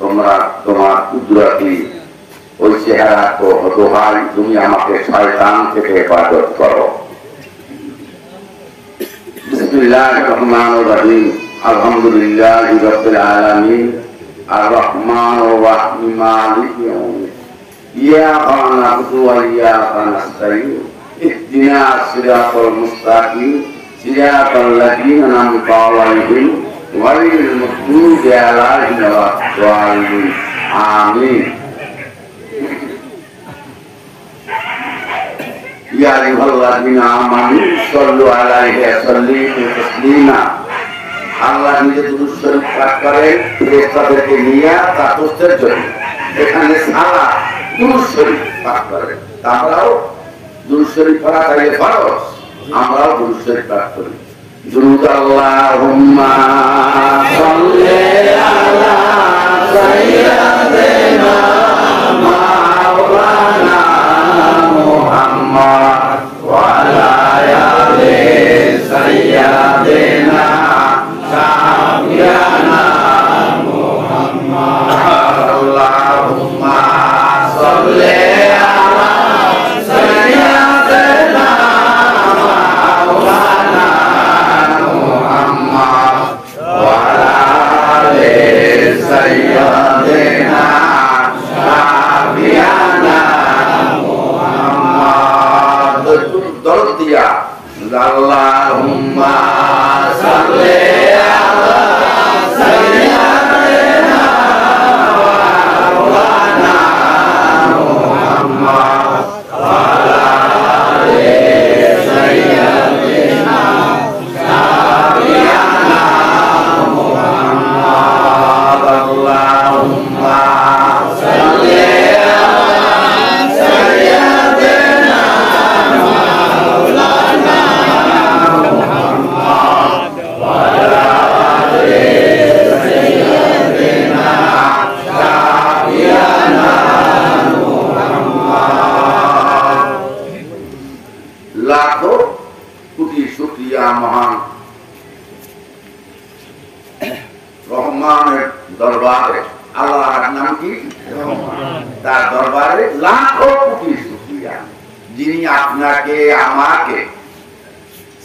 তোমরা তোমার কুদরতি ওই চেহারা দোহাই তুমি আমাকে শয়তান থেকে হেফাজত করো। বিসমিল্লাহির রহমানির রহিম। আলহামদুলিল্লাহি রাব্বিল আলামিন আর রহমানির রহিম মালিকি ইয়াউমিদ্দিন। ইয়্যাকা না'বুদু ওয়া ইয়্যাকা নাস্তাঈন। ইহদিনাস সিরাতাল মুস্তাকিম সিরাতাল লাযীনা আন'আমতা আলাইহিম গায়রিল মাগদূবি আলাইহিম ওয়ালাদ-দাল্লিন। আমিন। ইয়া আইয়ুহাল্লাযীনা আমানু সাল্লু আলাইহি ওয়া সাল্লিমু তাসলিমা। আল্লাহ নিজে দুরূদ শরীফ পাঠ করেন ফেরেশতাদেরকে নিয়ে তাকওয়ার জন্য। এখানে সালাত দুরূদ শরীফ পাঠ করেন। আমরাও দুরূদ শরীফ পড়া তাইলে ফরজ, আমরাও দুরূদ শরীফ পাঠ করি। দুরূদ আল্লাহুম্মা সাল্লি আলা সাইয়্যিদিনা মাওলানা মুহাম্মদ ওয়া আলা আলি সাইয়্যিদিনা সাবিয়ানা মুহাম্মদ। আল্লাহুম্মা সাল্লি আলা সাইয়্যিদিনা মাওলানা মুহাম্মদ ওয়া আলা আলি সাইয়্যিদিনা সাবিয়ানা মুহাম্মদ। দরুদ দিয়া আল্লাহুম্মা সাল্লি আলা সাইয়্যিদিনা মাওলানা মুহাম্মদ ওয়া আলা আলি সাইয়্যিদিনা সাবিয়ানা মুহাম্মদ। আল্লাহুম্মা সাল্লি আলা সাইয়্যিদিনা মাওলানা মুহাম্মদ ওয়া আলা আলি সাইয়্যিদিনা সাবিয়ানা মুহাম্মদ। লাখো কোটি শুকরিয়া মহান রহমানের দরবারে। আল্লাহর নাম কি? রহমান। তার দরবারে লাখো কোটি শুকরিয়া, যিনি আপনাকে আমাকে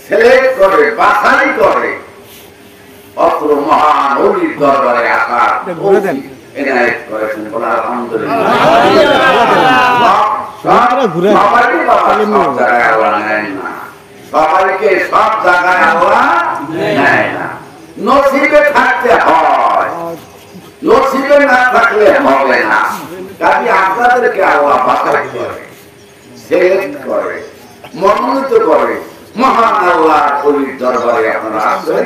সিলেক্ট করে বাছাই করে অত্র মহান ওলির দরবারে আসার এনায়েত করেছেন। বলা আলহামদুলিল্লাহ। সবাইকে সব জায়গায় আল্লাহ নেয় না, নসিবে থাকতে হয়, নসিবে না থাকলে হবে না। কাজে আপনাদেরকে আল্লাহ বাছাই করে, সিলেক্ট করে, মনোনীত করে মহান আল্লাহর ওলির দরবারে আপনারা আসছেন।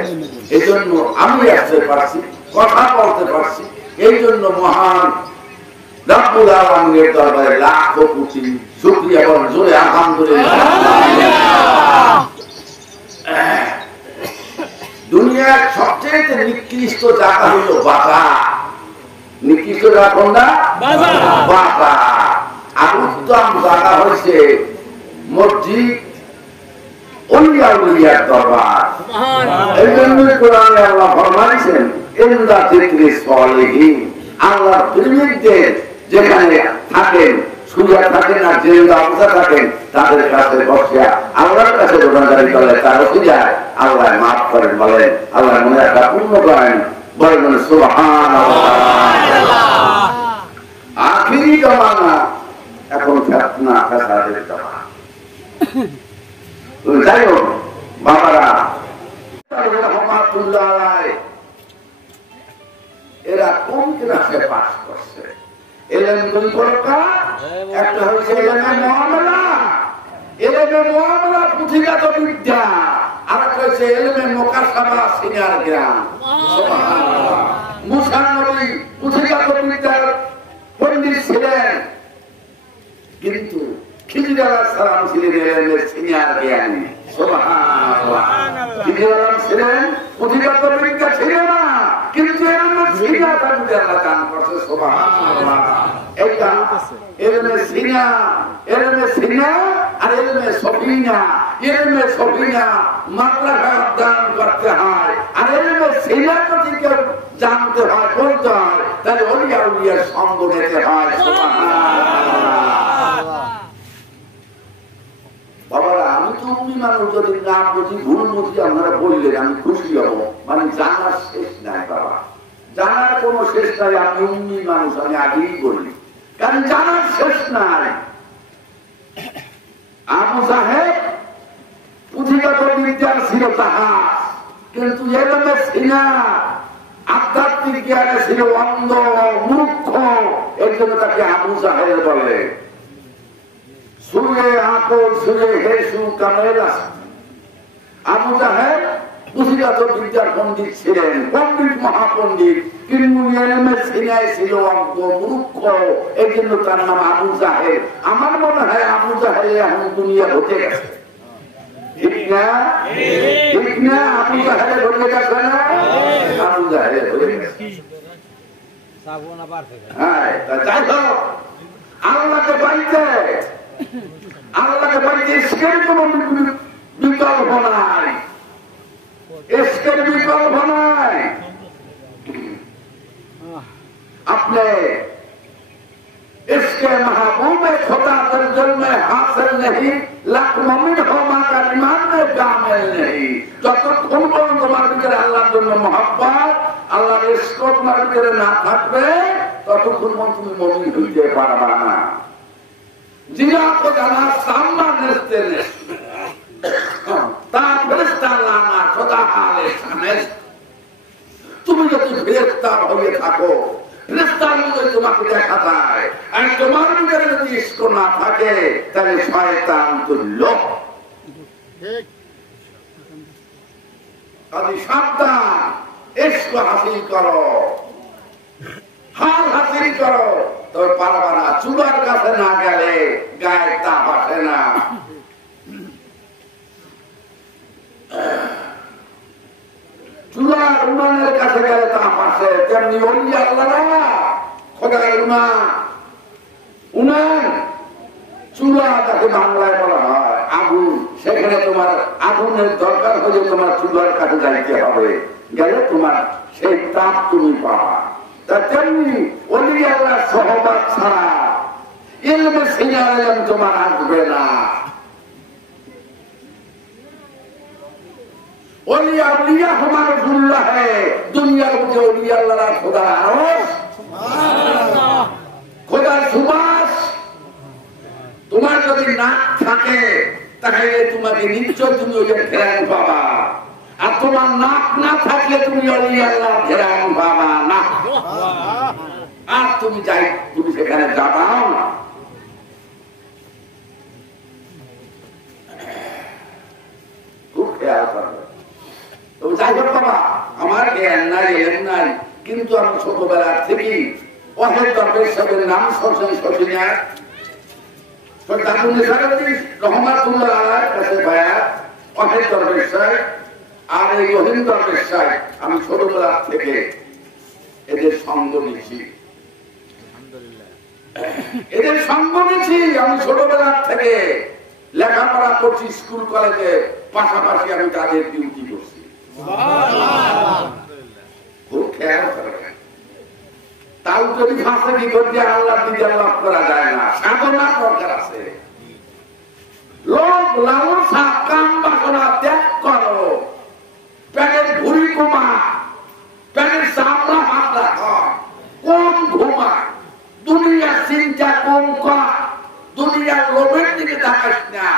এই জন্য আমি আসতে পারছি, কথা বলতে পারছি। এই জন্য মহান রব্বুল আলামিনের দরবারে লাখো কোটি শুকরিয়া এবং জোরে আলহামদুলিল্লাহ। দুনিয়ার সবচেয়ে নিকৃষ্ট জায়গা হলো বাজার। নিকৃষ্ট জায়গা কোনটা? বাজার। আর উত্তম জায়গা হচ্ছে মসজিদ, ওলিয়া উলিয়ার দরবার। এই জন্য কোরআনে আল্লাহ ফরমাইছেন ইন্দা যিকরি সালিহিন। আল্লাহর প্রেমিকদের যেখানে থাকেন, সুজা থাকেন আর জিন্দা অবস্থা থাকেন, তাদের কাছে বসে আল্লাহর কাছে দোকানদারি করলে তার অসুবিধায় আল্লাহ মাফ করেন। বলেন আল্লাহ মনে একটা পূর্ণ করেন। বলেন সুবহানাল্লাহ। আখিরি জমানা এখন ফিতনা ফাসাদের জমানা। যাই হোক বাবারা, এরা কোন ক্লাসে পাস করছে? এলেন দুই প্রকার। একটা হচ্ছে এলেনে মুআমালা, এলেনে মুআমালা পুঁথিগত বিদ্যা। আর একটা হচ্ছে এলেনে মুকাশাফা, সিনিয়র জ্ঞান। সুবহানাল্লাহ। মুসা নবী পুঁথিগত বিদ্যার পণ্ডিত ছিলেন, কিন্তু খিজির আলাইহিস সালাম ছিলেন এলেনের সিনিয়র জ্ঞানী। সুবহানাল্লাহ। খিজির আলাইহিস ছিলেন পুঁথিগত বিদ্যা ছিল না, কিন্তু এলেনের সিনিয়র বিদ্যা আল্লাহ দান করছে। সুবহানাল্লাহ। একটা এলেনে সিনা, এলেনে সিনা আর এলেনে সফিনা। এলেনে সফিনা মাদ্রাসা দান থাকতে হয়, আর এলেমের সিনা যদি কেউ জানতে হয়, বলতে হয়, তাহলে ওলিয়া উলিয়ার সঙ্গ নিতে হয়। বাবারা, আমি তো উনি মানুষ, যদি না বুঝি ভুল বুঝি আপনারা বললেন আমি খুশি হব, মানে জানার শেষ নাই বাবা, জানার কোনো শেষ নাই। আমি উনি মানুষ, আমি আগেই বলি, কারণ জানার শেষ নাই। আবু সাহেব পুঁথিগত বিদ্যার ছিল জাহাজ, কিন্তু এলেমে সিনা আধ্যাত্মিক জ্ঞানে ছিল অন্ধ মূর্খ, এই জন্য তাকে আবু সাহেব বলে। সুরে আকল সুরে হেসু কামেলা। আবু সাহেব পুঁথিগত বিদ্যার পণ্ডিত ছিলেন, পণ্ডিত মহাপণ্ডিত, কিন্তু এলেমে সিনায় ছিল অন্ধ মূর্খ, এই জন্য তার নাম আবু সাহেব। আমার মনে হয় আবু সাহেব এখন দুনিয়া হতে গেছে, ঠিক না? ঠিক না? আবু সাহেব হয়ে গেছে না? আবু সাহেব হয়ে গেছে। হ্যাঁ, যাই হোক, আল্লাহকে পাইতে, আল্লাহকে পাইতে ইশকের কোন বিকল্প নাই, ইশকের বিকল্প নাই। আপনি इसके महबूब खुदा तर्जुल में हासिल नहीं, लाख मोमिन हो मां का ईमान में कामिल नहीं। যতক্ষণ পর্যন্ত তোমার ভিতরে আল্লাহর জন্য মহব্বত, আল্লাহর ইশক তোমার ভিতরে না থাকবে, ততক্ষণ পর্যন্ত তুমি মুমিন হইতে পারবা না। জিয়া को जाना सामना नस्ते ने ता फरिश्ता लाना खुदा हाले सामने। তুমি যদি ফেরেশতা হয়ে থাকো, ফেরেশতার মধ্যে তোমাকে দেখা যায়, আর তোমার ভিতরে যদি ইশক না থাকে, তাহলে শয়তান তুল্য। কাজে সাবধান, ইশক হাসিল করো, হাল হাসিল করো, তবে পারবা না। চূড়ার কাছে না গেলে গায়ে তাপ আসে না। চূড়ার উনানের কাছে গেলে তাপ আসে, তেমনি ওলি আল্লাহরা খোদার উনান, চূড়া তাকে বাংলায় বলা হয় আগুন। সেখানে তোমার আগুনের দরকার হলে তোমার চূড়ার কাছে যাইতে হবে, গেলে তোমার সেই তাপ তুমি পাবা। তা তেমনি ওলি আল্লাহর সহবাদ ছাড়া ইলমে সিনার তোমার আসবে না। ওলিয়া উলিয়া হমার রসুল্লাহ है, দুনিয়ার মধ্যে ওলিয়া আল্লাহর খোদার আরশ, খোদার সুবাস তোমার যদি নাক থাকে, তাহলে তোমাকে নিশ্চয় তুমি ওই ঘেরান পাবা। আর তোমার নাক না থাকলে তুমি ওলিয়া আল্লাহর ঘেরান পাবা না। আর তুমি যাই, তুমি সেখানে যাবাও না। খুব খেয়াল করবে। যাই হোক বাবা, আমার জ্ঞান নাই, এলেন নাই, কিন্তু আমি ছোটবেলার থেকেই অহেদ দরবেশ সাহেবের নাম শুনছেন, শশিনা রহমাতুল্লাহ আলাইহির কাছে বায়াত অহেদ দরবেশ সাহেব আর এই রহিম দরবেশ সাহেব, আমি ছোটবেলার থেকে এদের সঙ্গ নিয়েছি, এদের সঙ্গ নিয়েছি। আমি ছোটবেলার থেকে লেখাপড়া করছি, স্কুল কলেজে, পাশাপাশি আমি তাদের ডিউটি করছি। খুব খেয়াল করবেন, তাও যদি ফাঁসে কি করতে আল্লাহ দিতে লাভ করা যায় না, সাধনার দরকার আছে। লোক লালসা কাম বাসনা ত্যাগ করো, প্যানের ভুড়ি কমা, প্যানের চামড়া হাত রাখো, কম ঘুমা, দুনিয়ার চিন্তা কম কর, দুনিয়ার লোভের দিকে তাকাস না,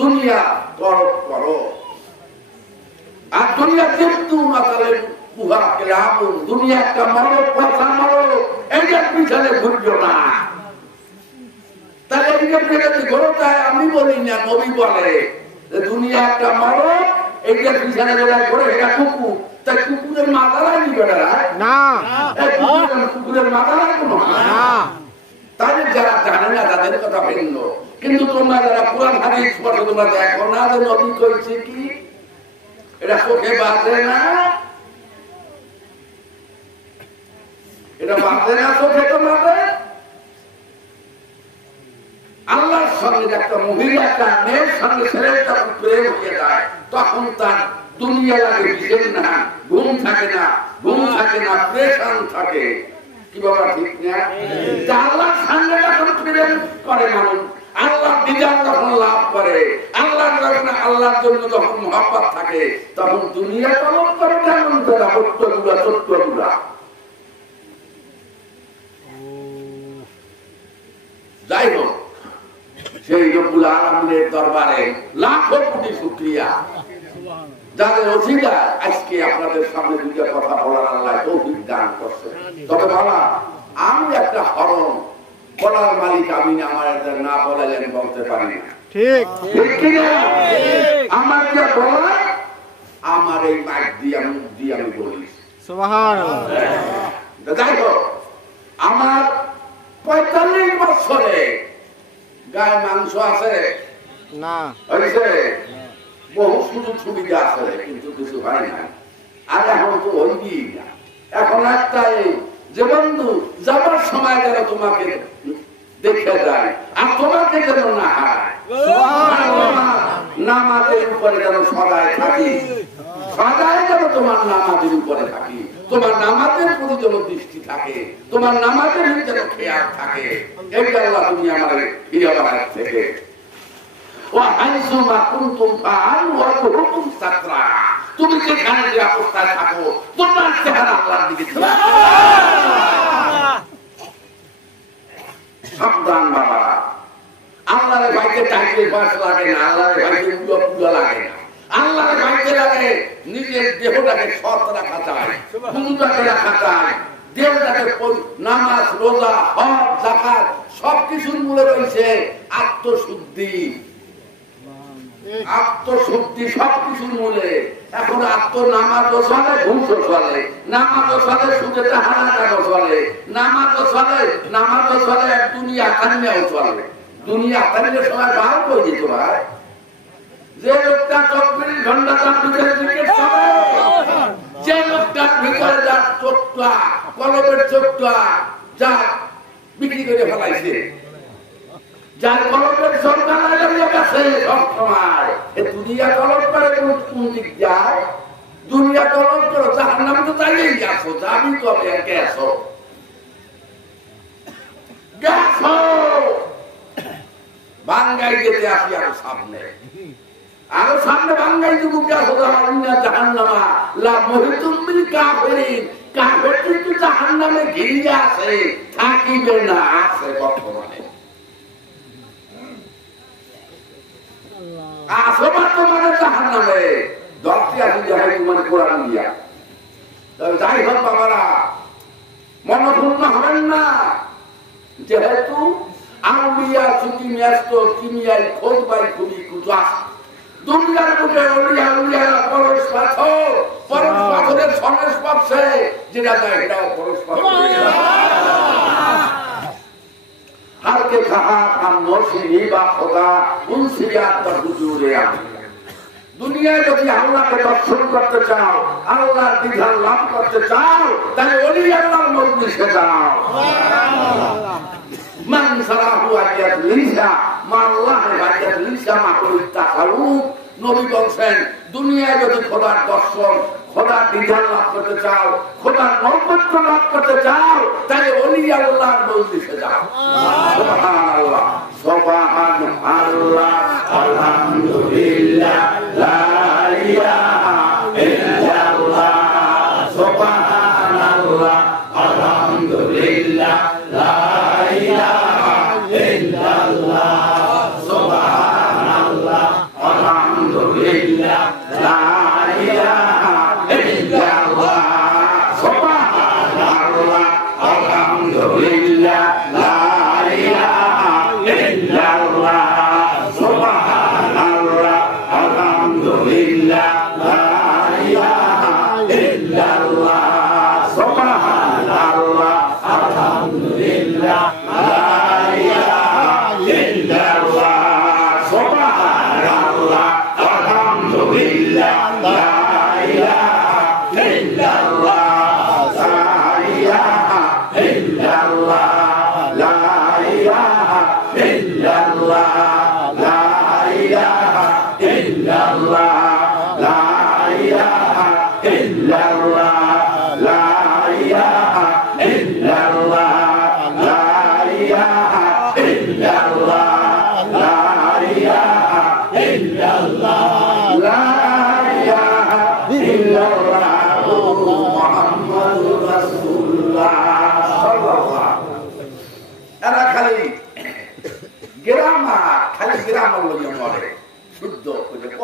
দুনিয়া তরফ করো। আর দুনিয়া কিন্তু মাতালে দুনিয়া একটা মরো, কথা মরো, এটার পিছনে ঘুরছো না। তাহলে এদিকের পিছনে ঘোরটায় আমি বলি না, নবী বলে দুনিয়া একটা মরো, এইটার পিছনে ঘোরে, এটা কুকুর। তাই কুকুরের মাথায় নিবে না, কুকুরের মাথায় কোনো না। তাদের যারা জানে না তাদের কথা ভিন্ন, কিন্তু তোমরা যারা পুরান হাদিস পড়ো, তোমরা দেখো না যে নবী কইছে কি, এটা চোখে বাজে না, এটা বাজে না চোখে তোমাদের। আল্লাহর সঙ্গে একটা মহিলা একটা মেয়ের সঙ্গে ছেলের যখন প্রেম হয়ে যায় তখন তার দুনিয়া লাগে বিশেষ না, ঘুম থাকে না, প্রেশান থাকে। কি বাবা ঠিক না? আল্লাহর সঙ্গে যখন প্রেম করে মানুষ, আল্লাহ দিদার যখন লাভ করে, আল্লাহর জন্য যখন মহব্বত থাকে, তখন দুনিয়া কলম করে কেমন করে হত্যগুলা সত্যগুলা। যাই হোক, সেই রব্বুল আলামিনের দরবারে লাখো কোটি শুকরিয়া, যাদের ওসিলা আজকে আপনাদের সামনে দুইটা কথা বলার আল্লাহ তৌফিক দান করছে। তবে বাবা, আমি একটা হরণ বলার মালিক আমি না, আমার না বলে আমি বলতে পারি না। ঠিক কিনা? আমার যে বলা, আমার এই মাইক দিয়ে মুখ দিয়ে আমি বলি। সুবহানাল্লাহ। যাই হোক, আমার 45 বছরে গায়ে মাংস আছে না, হয়েছে বহু সুযোগ সুবিধা আছে, কিন্তু কিছু হয় না। আর এখন তো হইবি না। এখন একটাই যে বন্ধু যাবার সময় যেন তোমাকে দেখে যায় আর তোমাকে যেন না হারায়। নামাজের উপরে যেন সদায় থাকি, সদায় যেন তোমার নামাজের উপরে থাকি, তোমার নামাজের প্রতি যেন দৃষ্টি থাকে, তোমার নামাজের যেন খেয়াল থাকে। এটা আল্লাহ তুমি আমার ফিরে বাড়ার থেকে তুমি যেখানে যে অবস্থায় থাকো তোমার চেহারা আল্লাহর দিকে সাবধান বাবা। আল্লাহর ভাইকে চাইতে বাস লাগে না, আল্লাহর ভাইকে পূজা লাগে না, আল্লাহর ভাইকে লাগে নিজের দেহটাকে সৎ রাখা চায়, পূজাকে রাখা চায়, দেহটাকে নামাজ রোজা হজ যাকাত সবকিছুর মূলে রয়েছে আত্মশুদ্ধি। আত্মশুদ্ধি সবকিছুর মূলে। এখন নামাজও চলে, ঘুষও চলে, নামাজও চলে, সুদেতে হারাটাও চলে, নামাজও চলে, দুনিয়া কান্নাও চলে। দুনিয়া কান্নের সময় বার করে দিত ভাই, যে লোকটা 24 ঘন্টা তার ভিতরে ক্রিকেট চলে, যে লোকটার ভিতরে যার চোখটা কলমের চোখটা যা বিক্রি করে ফেলাইছে, যার কলমের সরকার গেছে সবসময়, দুনিয়া কলম করে কোন দিক যায়? দুনিয়া কলম করো, যার নাম তো চাইলেই গেছো, যাবি তবে গেছো গেছো বাঙ্গাই যেতে আসি আরো সামনে বাঙ্গাই যুগ গেছো জাহান্নামা লা মহিতুম বিল কাফিরিন, কাফির কিন্তু জাহান্নামে ঘিরে আছে, থাকিবে না, আছে বর্তমানে আসবার তোমার জাহান্নামে দশটি আছে যাই তোমার কোরআন দিয়া। যাই হোক বাবারা, মনপূর্ণ হবেন না, যেহেতু আউলিয়া ছুটি ন্যস্ত কিমিয়ায় খোঁজ বাই খুবই কুজাস দুনিয়ার বুকে অলিয়া উলিয়ারা পরশ পাথরের সংস্পর্শে যেটা যায় এটাও পরশ পাথর। हर के कहा हम नौशीनी बा खुदा उनसे पर हुजूरे दुनिया যদি আল্লাহকে দর্শন করতে চাও, আল্লাহর দিদার লাভ করতে চাও, তাহলে ওলি আল্লাহর মজলিসে যাও। মান সারাহু আয়াত লিসা মা আল্লাহ আয়াত লিসা মা তাকালুক। নবী বলেন, দুনিয়ায় যদি খোদার দর্শন, খোদার দিদার লাভ করতে চাও, খোদার নৈকট্য লাভ করতে চাও, তাহলে ওলি আল্লাহর মজলিসে যাও। সুবহানাল্লাহ, সুবহানাল্লাহ, আলহামদুলিল্লাহ, লা ইলাহা ইল্লাল্লাহ, সুবহানাল্লাহ, আলহামদুলিল্লাহ, লা ইলাহা ইল্লাল্লাহ, সুবহানাল্লাহ, আলহামদুলিল্লাহ, লা ইলাহা ইল্লাল্লাহ, সুবহানাল্লাহ, আলহামদুলিল্লাহ, লা ইলাহা ইল্লাল্লাহ, সুবহানাল্লাহ, আলহামদুলিল্লাহ, লা ইলাহা ইল্লাল্লাহ, সুবহানাল্লাহ, আলহামদুলিল্লাহ, লা ইলাহা ইল্লাল্লাহ, সুবহানাল্লাহ, আলহামদুলিল্লাহ, লা ইলাহা ইল্লাল্লাহ, লা ইলাহা ইল্লাল্লাহ, লা ইলাহা ইল্লাল্লাহ।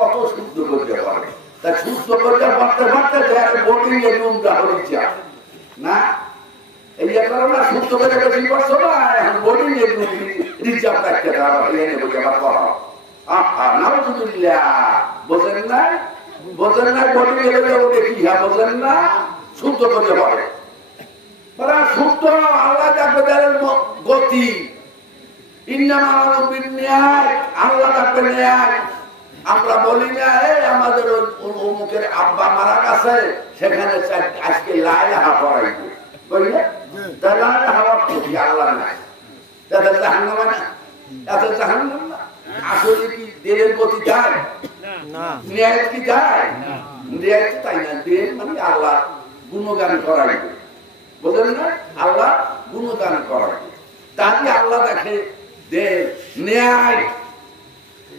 কত শুদ্ধ করতে পারে, তাই শুদ্ধ করতে পারতে পারতে বোর্ডিং এর রুমটা হয়েছে না, এই কারণে শুদ্ধ করে বেশি করছো না, এখন বোর্ডিং এর রুম রিজার্ভ রাখতে করো। বোঝেন না, বোঝেন না, বোর্ডিং এর কি বোঝেন না, শুদ্ধ করতে পারে শুদ্ধ আল্লাহ গতি আল্লাহ ন্যায়। আমরা বলি না আমাদের অমুকের আব্বা মারা গেছে সেখানে আজকে লাইলাহা পড়াইবো, বুঝলে লাইলাহা খুশি আল্লাহ নাই, তাদের জাহান্নাম না, তাদের জাহান্নাম না। আসলে কি দেহের গতি যায় না, ন্যায় কি যায় ন্যায় তাই না, দেহ মানে আল্লাহ গুণগান করাইবো, বুঝলেন না, আল্লাহ গুণগান করাইবো। তাকে আল্লাহ দেখে দে ন্যায়,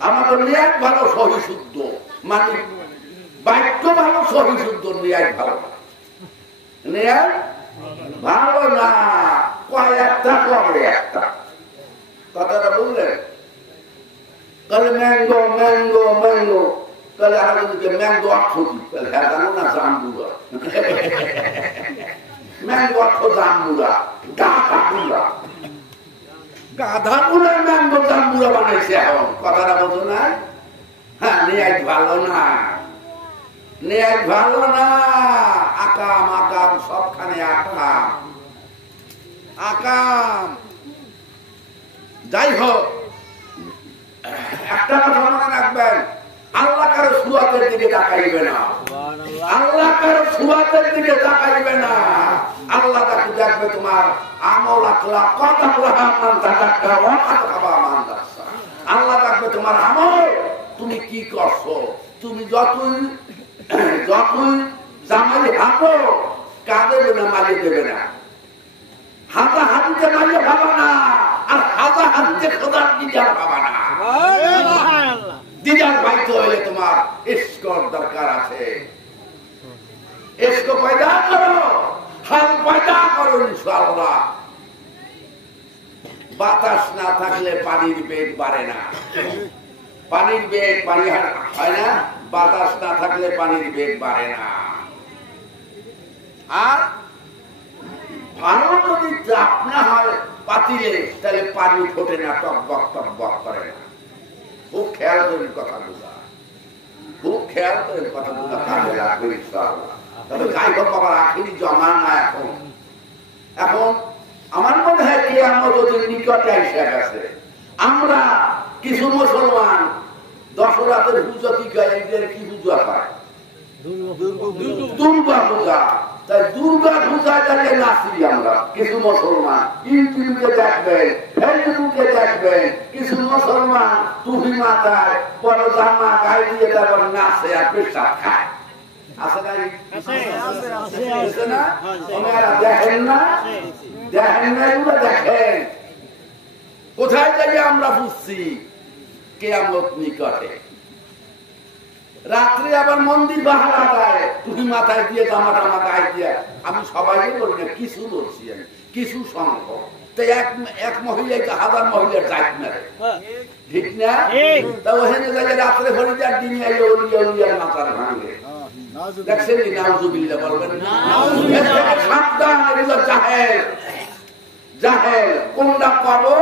আমাদের ন্যায় ভালো সহিশুদ্ধ, মানে বাক্য ভালো সহিশুদ্ধ, ন্যায় ভালো না, ন্যায় ভালো না, কয়েকটা কবে একটা কথাটা বুঝলেন। তাহলে ম্যাঙ্গো ম্যাঙ্গো ম্যাঙ্গো, তাহলে আমাদেরকে ম্যাঙ্গো অর্থ কি, তাহলে হ্যাঁ জানো না জাম্বুরা, ম্যাঙ্গো অর্থ জাম্বুরা, গাঁদা গাধা গুলার ম্যাঙ্গো জাম্বুরা বানাইছে এখন, কথাটা বোঝো না। হ্যাঁ ন্যায় ভালো না, ন্যায় ভালো না, আকাম আকাম সবখানে আকাম আকাম। যাই হোক, একটা কথা মনে রাখবেন, আল্লাহ কারো সুয়াতের দিকে তাকাইবে না, আল্লাহ কারো সুয়াতের দিকে তাকাইবে না, আল্লাহ তাকে দেখবে তোমার আমল আখলা কথা আল্লাহ দেখবে তোমার আমল, তুমি কি করছো, তুমি যতই যতই জামাই হাঁটো কাঁদে দেবে না, মালিয়ে দেবে না, হাতা হাতিতে মালিয়ে খাবা না, আর হাতা হাতিতে খোদার দিদার পাবা না। দিদার পাইতে হইলে তোমার ইস্কর দরকার আছে, ইস্ক পয়দা করো, হাল পয়দা করো ইনশাআল্লাহ। বাতাস না থাকলে পানির বেগ বাড়ে না, পানির বেগ পানি হয় না, বাতাস না থাকলে পানির বেগ বাড়ে না। আর ভালো যদি চাপ না হয় পাতিলে, তাহলে পানি ফোটে না, টকবক টকবক করে না। খুব খেয়াল করেন কথাগুলো, খুব খেয়াল করেন কথাগুলো, কাজে রাখবে ইনশাআল্লাহ। তবে যাই হোক বাবার আখেরি জমা না, এখন এখন আমার মনে হয় কি আমাদের নিকটে এসে গেছে। আমরা কিছু মুসলমান দশরাতের পুজো কি করে, কি পূজা পায়, দুর্গা পূজা। তাই দুর্গা পূজা যাকে নাচি আমরা কিছু মুসলমান, ইউটিউবে দেখবেন, ফেসবুকে দেখবেন, কিছু মুসলমান টুপি মাথায় বড় জামা গায়ে দিয়ে তারপর নাচে আর পেশাব খায়। দেখেন না, দেখেন না, এগুলো দেখেন। কোথায় যাই আমরা বুঝছি কিয়ামত নিকটে। রাত্রে আবার মন্দির বাহারা দেয়, টুপি মাথায় দিয়ে জামা টামা গায়ে দিয়ে। আমি সবাইকে বলি না, কিছু বলছি আমি, কিছু সংখ্যক। তো এক মহিলাকে 1000 মহিলার জায়গা মেরে, ঠিক না? তা ওখানে যাই রাত্রে হরিদার দিন মাথার ভাঙে, দেখছেন কি? নাউজুবিল্লাহ বলবেন না, সাবধান, এগুলো জাহেল। জাহেল কোনটা পাবো,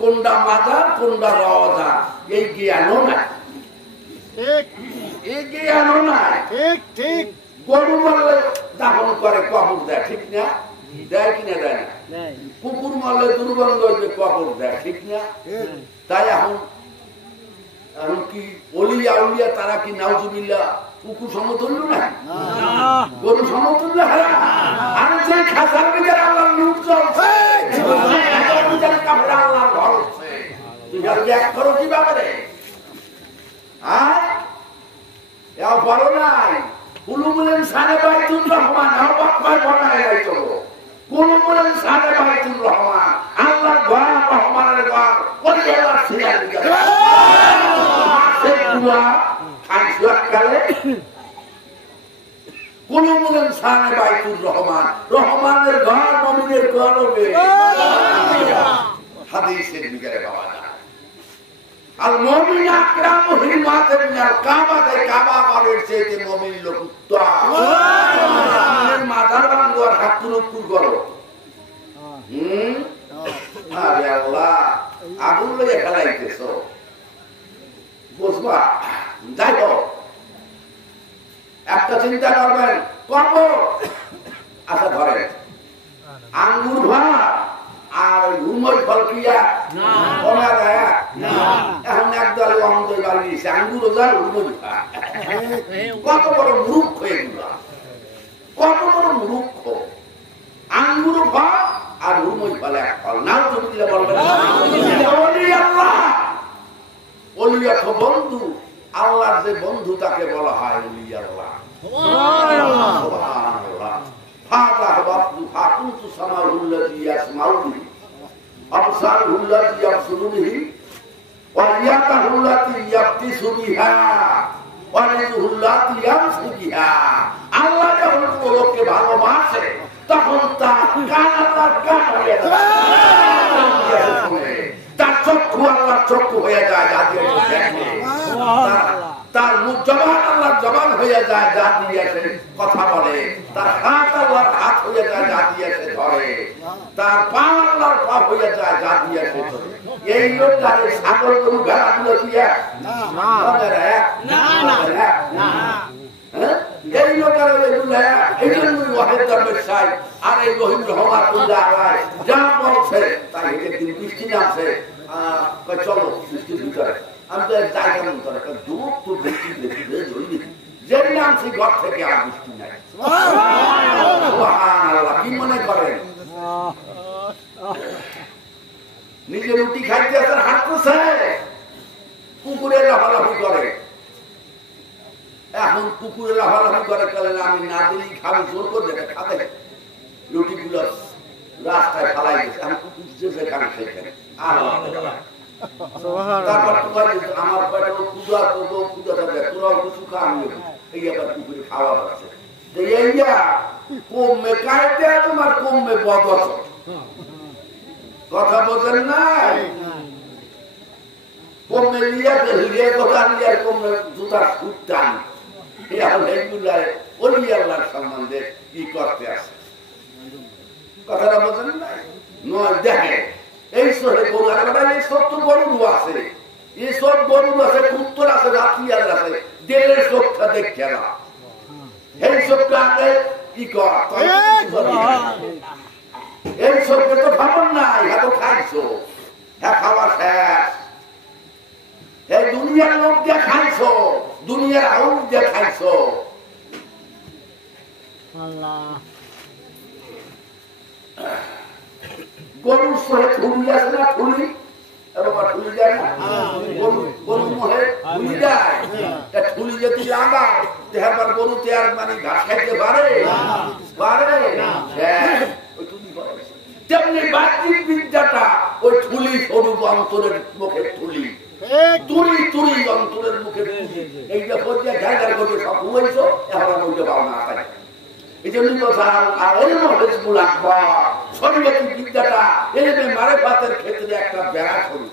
কোনটা মাজার, কোনটা রওজা, এই জ্ঞানও নাই, এই জ্ঞানও নাই। ঠিক ঠিক, গরু মারলে দাফন করে কবর দেয়, ঠিক না? দেয় কিনা দেয় না? কুকুর মারলে দুর্গন্ধ হইবে, কবর দেয়, ঠিক না? তাই এখন কি ওলিয়া উলিয়া তারা কি নাউজুবিল্লাহ কুকুর সমতুল্য না, গরু সমতুল্য? আর যে খাসার ভিতরে আল্লাহর নূর জ্বলছে, আল্লাহর ঘর হচ্ছে, তুই এক করো কিভাবে রে? আর বড় নাই কুলুমুলেন সানে বাইতুর রহমান, কুলুমুলেন সানে বাইতুর রহমান, আল্লাহর ঘর, রহমানের ঘর, ওই আল্লাহর সিরার ভিতরে রহমানের ঘর, নবীদের গৌরবে হাদিসের ভিতরে পাওয়া যায়। আল মুমিন আকরামু হিমাতান মিনাল কাবা, তাই কাবা ঘরের চেয়ে মুমিন লোক উত্তম। মুমিনের মাথার ভাঙো আর হাত তুলুকুর করো। আরে আল্লাহ, আগুন লেগে খেলাইতেছো বুঝবা। যাই হোক, একটা চিন্তা করবেন, কব আচ্ছা ধরেন আঙ্গুর ভাত আর ঘুমোর ফল ক্রিয়া এখন একদল অন্ধ বাড়িয়েছে আঙ্গুর যার ঘুমোর ভাত। কত বড় মূর্খ এগুলা, কত বড় মূর্খ। আঙ্গুর ভাত আর ঘুমোর ফল এক ফল নাও তুমি দিলে বলবেন আল্লাহ বন্ধু। আল্লাহর যে বন্ধু তাকে বলা হয় ওলি আল্লাহ। সুবহানাল্লাহ। ফাতাহ ওয়াক্তু ফাকুনতু সামাউল্লাযী ইয়াসমাউ বিহি আবসারুল্লাযী ইয়াবসুরু বিহি ওয়া ইয়াতাহুল্লাযী ইয়াবতিসু বিহা ওয়া রিজুহুল্লাযী ইয়ামশু বিহা। আল্লাহ যখন কোন লোককে ভালোবাসে তখন তার কান আল্লাহর কান হয়ে যায়, তার চক্ষু আল্লাহর চক্ষু হয়ে যায় যা দিয়ে দেখে, তার মুখ জবান আল্লাহর জবান হয়ে যায় যা দিয়ে সে কথা বলে, তার হাত আল্লাহর হাত হয়ে যায় যা দিয়ে সে ধরে, তার পা আল্লাহর পা হয়ে যায় যা দিয়ে সে ধরে। এই লোকটা ছাগল গরু ভেড়াগুলো দিয়ে এই লোকের এই জন্যই ওয়াহেদ দরবেশ সাহেব আর এই রহিম রহমাতুল্লাহ আলাইহি যা বলছে তার একদিন বৃষ্টি নামছে, চলো বৃষ্টির ভিতরে আমি তো যাই কেমন করে দূর তো বৃষ্টি দেখি যে নামছি ঘর থেকে আর বৃষ্টি নাই। সুবহানাল্লাহ। কি মনে করেন নিজে রুটি খাইতে আসার হাঁটতেছে, কুকুরে লাফালাফি করে। এখন কুকুরে লাফালাফি করে কালে আমি না দিলেই খাবি, জোর করে খাবে রুটি গুলো রাস্তায় ফালাই গেছে। আমি কুকুর যে খাবে সেখানে তারপর তোমার আমার পেটে পূজা করবো, পূজা করবে তোরাও কিছু খাওয়াবো, এই আবার কুকুরে খাওয়া যাচ্ছে। কমে কাইতে তোমার কমে বদল কথা বোঝেন নাই, কমে লিয়া হিরিয়া কথা লিয়া কমে জুতা ফুটতাম। ওলি আল্লাহর সম্বন্ধে কি করতে আছে কথাটা বোঝেন নাই? নয় দেখে এই শহরে গরু এই সব তো গরু আছে, এই সব গরু আছে, উত্তর আছে, রাখিয়াল আছে, দেলের চোখটা দেখে না এই চোখটা আগে কি কর এই চোখে তো খাবার নাই, এত খাইছো, হ্যাঁ খাবার শেষ। এই দুনিয়ার লোক দিয়ে খাইছো, দুনিয়ার আউট দিয়ে খাইছো। গরুর সহে ঠুলি আছে না, ঠুলি ঠুলি যায় না, গরু মহে ঠুলি যায়, ঠুলি যদি লাগায় দেখাবার গরু তেয়ার মানে ঘাস খাইতে পারে পারে। তেমনি বাহ্যিক বিদ্যাটা ওই ঠুলি স্বরূপ অন্তরের মুখে ঠুলি, তুলি তুলি অন্তরের মুখে এইটা পর্যায়ে ঘাড় করে সব হয়েছো, এখন ওইটা পাওনা আছে। এই জন্য শরীয়তের বিদ্যাটা এলেমে মারেফাতের ক্ষেত্রে একটা বেড়া স্বরূপ।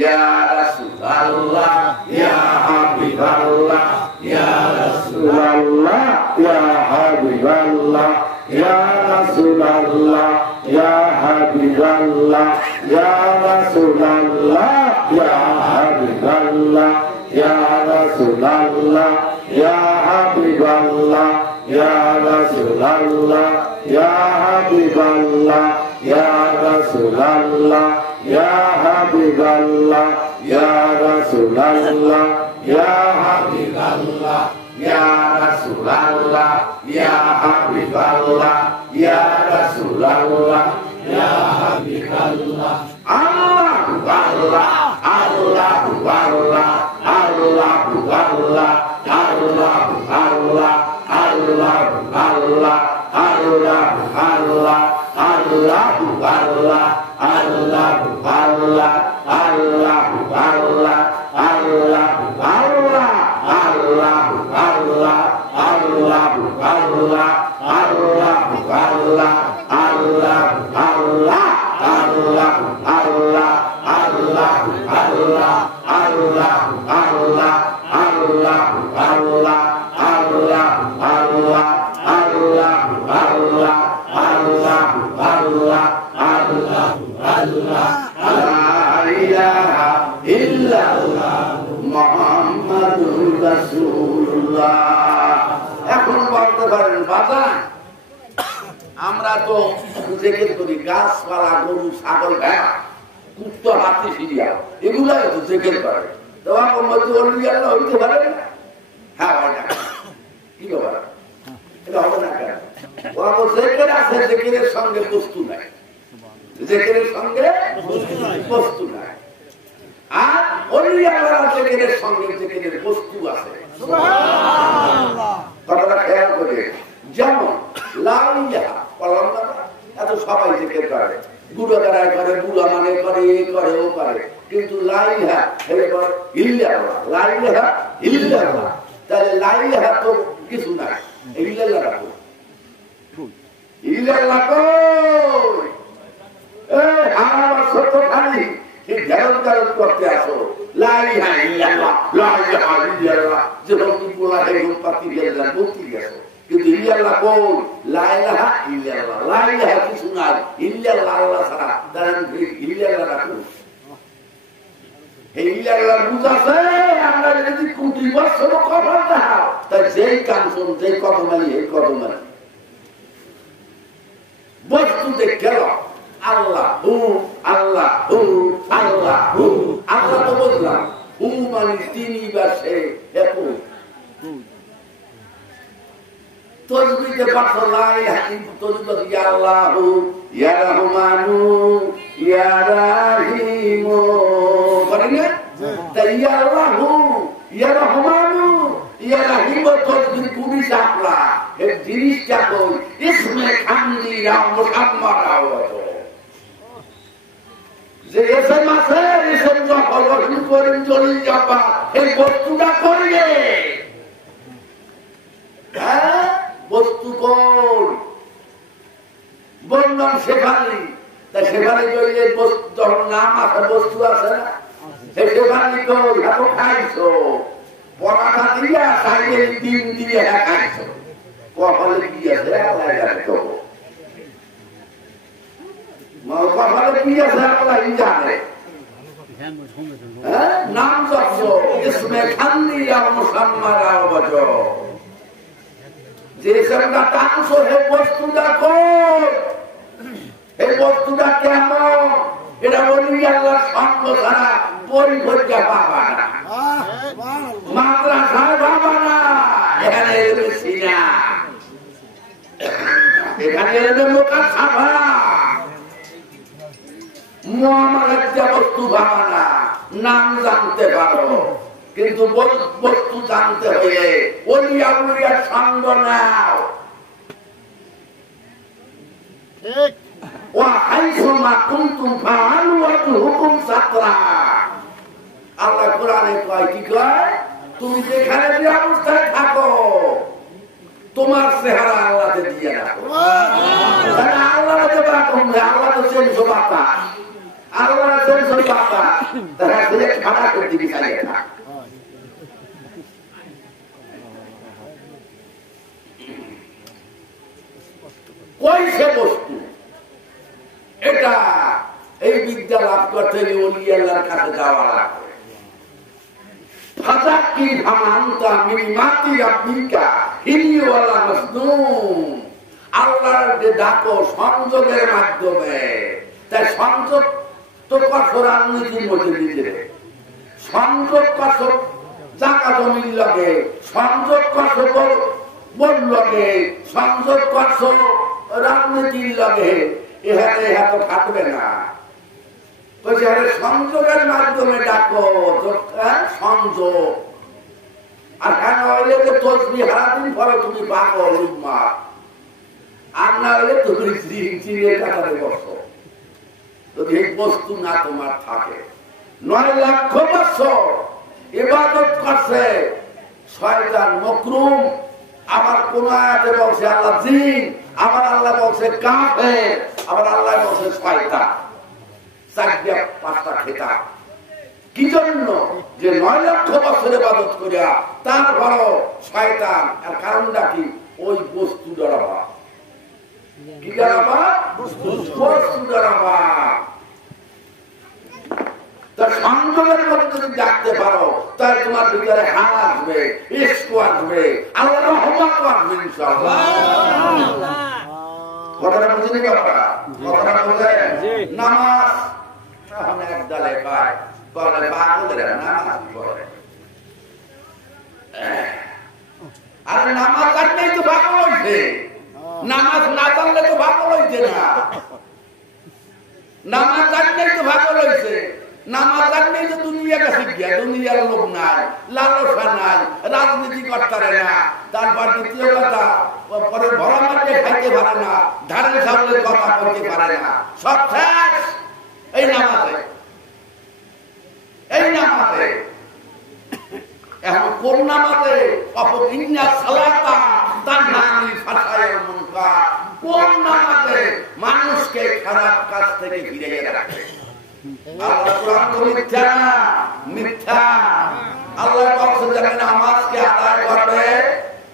ইয়া রাসূলুল্লাহ ইয়া হাবিবাল্লাহ ইয়া রাসূলুল্লাহ ইয়া হাবিবাল্লাহ ইয়া রাসূলুল্লাহ ইয়া হাবিবাল্লাহ ইয়া রাসূলুল্লাহ ইয়া হাবিবাল্লাহ ইয়া রাসূলুল্লাহ ইয়া হাবিবাল্লাহ ইয়া রাসূলুল্লাহ ইয়া হাবিবাল্লাহ ইয়া রাসূলুল্লাহ ইয়া হাবিবাল্লাহ ইয়া রাসূলুল্লাহ ইয়া হাবিবাল্লাহ ইয়া রাসূলুল্লাহ ইয়া হাবিবাল্লাহ ইয়া রাসূলুল্লাহ ইয়া হাবিবাল্লাহ। আল্লাহু আল্লাহ আল্লাহু আল্লাহ আল্লাহু আল্লাহ আল্লাহু আল্লাহ আল্লাহু আল্লাহ আল্লাহু আল্লাহ আল্লাহু আল্লাহ আল্লাহু আল্লাহ আল্লাহু আল্লাহ আল্লাহু আল্লাহ আল্লাহু আল্লাহ আল্লাহু আল্লাহ আল্লাহু আল্লাহ আল্লাহু আল্লাহ আল্লাহু আল্লাহ আল্লাহ আল্লাহ আল্লাহ আল্লাহ আল্লাহ আল্লাহ আল্লাহ আল্লাহ আল্লাহ আল্লাহ আল্লাহ লা ইলাহা ইল্লাল্লাহ মুহাম্মাদুর রাসূলুল্লাহ। এখন বলতে পারেন বাজান আমরা তো জিকির করি গাছপালা গরু ছাগল ভেড়া কুত্তা হাতি সিরিয়া এগুলাই তো জিকির করে। তোমার মধ্যে অলিয়াল্লাহ হইতে পারে না? হ্যাঁ হয় না। কি ব্যাপার? এটা হবে না কেন? জিকির আছে, জিকিরের সঙ্গে বস্তু নাই, জিকিরের সঙ্গে বস্তু নাই। আর অলিয়াল্লাহ জিকিরের সঙ্গে জিকিরের বস্তু আছে। কথাটা খেয়াল করে। যেমন লা ইলাহা ইল্লাল্লাহ এত সবাই জিকির করে, বুড়ো বেড়ায় করে, বুড়া মানে করে, এ করে ও করে, কিন্তু লা ইলাহা ইল্লাল্লাহ, লা ইলাহা ইল্লাল্লাহ, তাহলে লা ইলাহা তো কিছু নাই, ইল্লাল্লাহ রাখো, ইল্লাল্লাহ কই এই আমার ছোট খালি এই ধ্যান ধারণ করতে আসো লা ইলাহা ইল্লাল্লাহ, লা ইলাহা ইল্লাল্লাহ, যখন বলা হয় পাতি গেলাম বলতে গেছো, কিন্তু ইল্লাল্লাহ কোন? লা ইলাহা ইল্লাল্লাহ, লা ইলাহা কিছু নাই, ইল্লাল্লাহ আল্লাহ ছাড়া, কারণ ইল্লাল্লাহ রাখো। এই ইল্লাল্লাহ বুঝাছে আমরা যদি কোটি বছর খবর দাও তাই যেই কাঞ্চন যেই কদমালি এই কদমালি বস্তু দেখে আল্লাহ হু আল্লাহ হু আল্লাহ হু, আল্লাহ তো বললাম হু মানে তিনি বা সে একই। তসবিতে পাঠো লা ইলাহা ইল্লাল্লাহ, ইয়া আল্লাহু ইয়া রহমানু ইয়া রাহিমু, বলেন না? তাই ইয়া আল্লাহু ইয়া রহমানু ইয়া রাহিমু তসবির খুবই চাপলা, এই জিনিসটা কই ইসমে খামনি ইয়া মুহাম্মদ আওয়াজ যে এসএম আছে, এসএম যখন রসুল করেন চলে যাবা এই বস্তুটা করবে। হ্যাঁ বস্তু কোন? বললাম শেফালি, তাই শেফালি কইলে যখন নাম আছে বস্তু আছে না, শেফালি কই এত খাইছো পরাটা দিয়া সাইডে ডিম দিয়ে খাইছো, কপালে কি আছে আল্লাহ জানে, তো কপালে কি আছে আল্লাহ জানে। নাম জপছো ইসমে খান্দি ইয়া মুহাম্মদ আওয়াজ, যে সেটা টানছো হে বস্তুটা কোন, এই বস্তুটা কেমন, এটা বলি আল্লাহর সঙ্গ ছাড়া পরিপর্যা পাবা না, মাদ্রাসায় পাবা না, এখানে এলবে সিনা, এখানে এলবে মুকাশাফা, মুআমালাত যা বস্তু পাবা না। নাম জানতে পারো কিন্তু বস্তু জানতে হয়ে ওলিয়া উলিয়ার সঙ্গ নাও। আল্লাহ কোরআনে কয় কি কয়, তুমি যেখানে যে অবস্থায় থাকো তোমার চেহারা আল্লাহকে দিয়ে রাখো। আল্লাহ আল্লাহ তো চেঞ্জো বাতা, আল্লাহ চেঞ্জো বাতা, তারা খাড়া করতে বিচারে না। কই সে বস্তু? এটা এই বিদ্যা লাভ করতে হলে ওলি আল্লাহর কাছে যাওয়া লাগবে। ফাজাক্কি ফামান্তা মিন মাতি রাব্বিকা ইন্নিওয়ালা মাসনুন, আল্লাহর যে ডাকো সংযোগের মাধ্যমে, তাই সংযোগ তো করছো রাজনীতির মধ্যে নিজের, সংযোগ করছো জায়গা জমির লগে, সংযোগ করছো বন লগে, সংযোগ করছো রাজনীতির লগে, এখানে এত থাকবে না। সংযোগের মাধ্যমে ডাকো, সংযোগ। আর হ্যাঁ হইলে তো তসবি হারাদিন পরে তুমি পাগল উম্মা, আর না হইলে তুমি চিড়িয়ে কাটাতে বসো। যদি এই বস্তু না তোমার থাকে, 9 লক্ষ বছর ইবাদত করছে শয়তান মকরুম, আবার কোন আয়াতে বলছে আল্লাহ জিন, আবার আল্লাহ বলছে কাফের, আবার আল্লাহ বলছে শয়তান। 4-5টা খেতাব কি জন্য? যে 9 লক্ষ বছর ইবাদত করিয়া তারপরও শয়তান, আর কারণটা কি? ওই বস্তু দ্বারা। কি দ্বারা? বস্তু দ্বারা। সংযোগের মধ্যে যদি ডাকতে পারো, তাই তোমার ভিতরে হাত আসবে, ইশক আসবে, আল্লাহর রহমত আসবে ইনশাআল্লাহ। কথাটা বুঝলি বাবা? কথাটা বুঝে নামাজ এখন এক দলে পায় বলে পাগলের নামাজ পড়ে। আরে নামাজ জানলেই তো পাগল হইছে, নামাজ না জানলে তো পাগল হইছে না। নামাজ জানলেই তো পাগল হইছে, নামাজ জানলেই তো দুনিয়া কাছে গিয়া, দুনিয়ার লোক নাই, লালসা নাই, রাজনীতি করতে পারে না। তারপর দ্বিতীয় কথা, পরে ভরা মাঠে খাইতে পারে না, ধানের সামনে কথা বলতে পারে না, সব শেষ এই নামাজে। এই নামাজে এখন কোন নামাজে? কোন নামাজে মানুষকে খারাপ কাজ থেকে ফিরিয়ে রাখে? আল্লাহ কোরআন তো মিথ্যা না, মিথ্যা। আল্লাহ বলছেন যারা নামাজকে আদায় করবে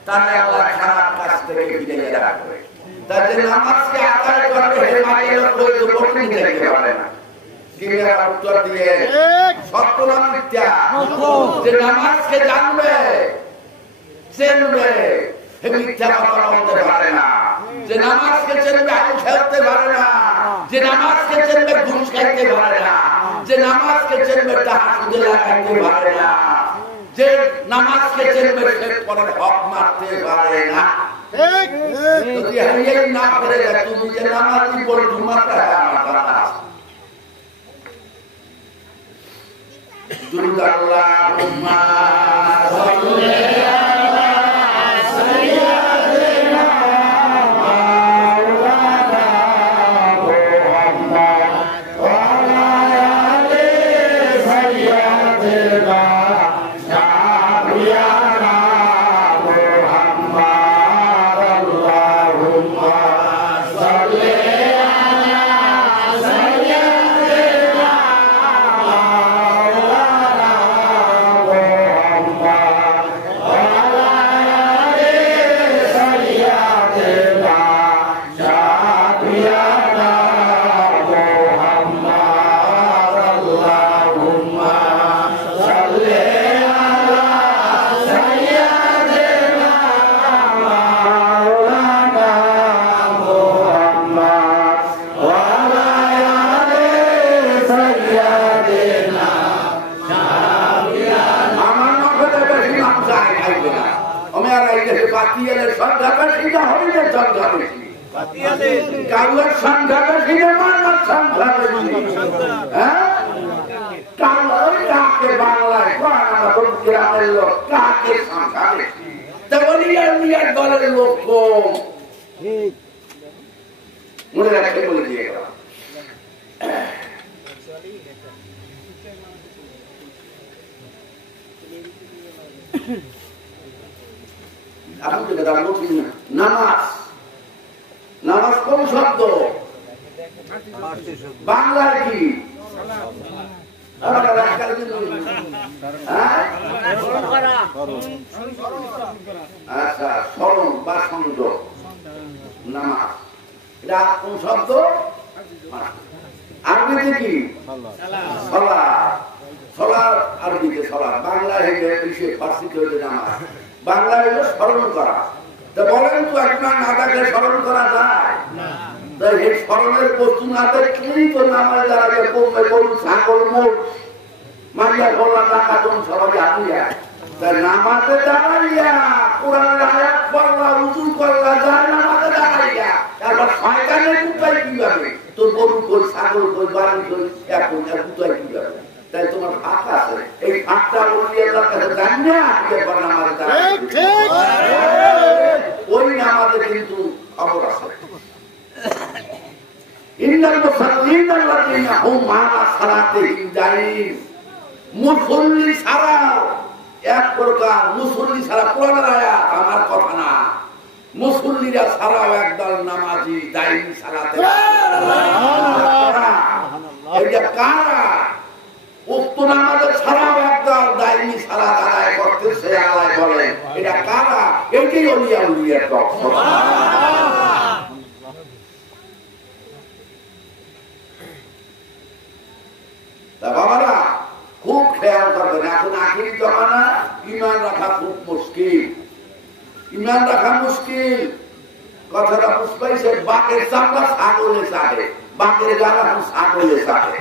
তাহলে আল্লাহ খারাপ কাজ থেকে ফিরিয়ে রাখবে। তাই যে নামাজকে আদায় করবে হে মায়ের লোক কঠিন দেখতে পারে না। উত্তর দিয়ে সত্য না মিথ্যা? যে নামাজকে জানবে চেনবে মিথ্যা কথা বলতে পারে না। যে নামাজকে চেনবে আলু খেলতে পারে না। যে নামাজকে চেনবে ঘুষ খাইতে পারে না। যে নামাজকে চেনবে টাকা সুদে লাগাইতে পারে না। যে নামাজকে চেনবে সে পরের হক মারতে পারে না। যদি হারিয়ে না পেরে যায়, তুমি যে নামাজই বল ঘুমাতে আমার কথা দুর্গাল্লাহুম্মা সাল্লি আলা সাইয়্যিদিনা মাওলানা মুহাম্মদ ওয়া আলা আলি সাইয়্যিদিনা নাবিয়ানা মুহাম্মদ আল্লাহুম্মা সাল্লি কাউয়ের সংখ্যা বেশি না মানব সংখ্যা বেশি? কাকে বাংলায় গ্রামের লোক কাকে সংখ্যা বেশি? দলের লোক কম। মনে রাখতে বলে দিয়ে গেলাম। নামাজ, নামাজ কোন শব্দ? বাংলায় কি? আচ্ছা, স্মরণ বা সংযোগ। নামাজ এটা কোন শব্দ? আরবিতে কি? সালাত। সালাত আরবিতে সালাত, বাংলায় হইলে ফার্সিতে হইলে নামাজ। বাংলায় হইলে স্মরণ করা। তা বলেন তো একটা না থাকলে স্মরণ করা যায়? তাই এই স্মরণের বস্তু না থাকলেই তো নামাজ দাঁড়াবে। কমবে গরু, ছাগল, মোট মারিয়া গলা টাকা তুমি সবাই হাতিয়া। তাই নামাজে দাঁড়াইয়া কোরআনের আয়াত পড়লা, উজু করলা, যায় নামাজে দাঁড়াইয়া। তারপর শয়তানের উপায় কিভাবে? তোর গরু কই, ছাগল কই, বাড়ি কই, এখন উপায় কিভাবে? তাই তোমার ফাঁক আছে, এই ফাঁকটা কাছে জানি না নামাজে ওই নামাজে কিন্তু খবর আছে। মুসল্লি ছাড়া এক প্রকার, মুসল্লি ছাড়া কোরআনের আয়াত আমার কথা না, মুসল্লিরা ছাড়াও একদল নামাজি দায়ী সালাতে। এটা কারা? উক্ত নামাজের ছাড়া একদল দায়ী সালাত আদায় করতেছে, আল্লাহ বলেন এটা কারা? এটাই ওলিয়া উলিয়ার দর্শন। বাবারা খুব খেয়াল করবেন, এখন আখির জমানা, ইমান রাখা খুব মুশকিল, ইমান রাখা মুশকিল। কথাটা বুঝতে বাঘের চামড়া ছাগলে চাটে, বাঘের গান এখন ছাগলে চাটে।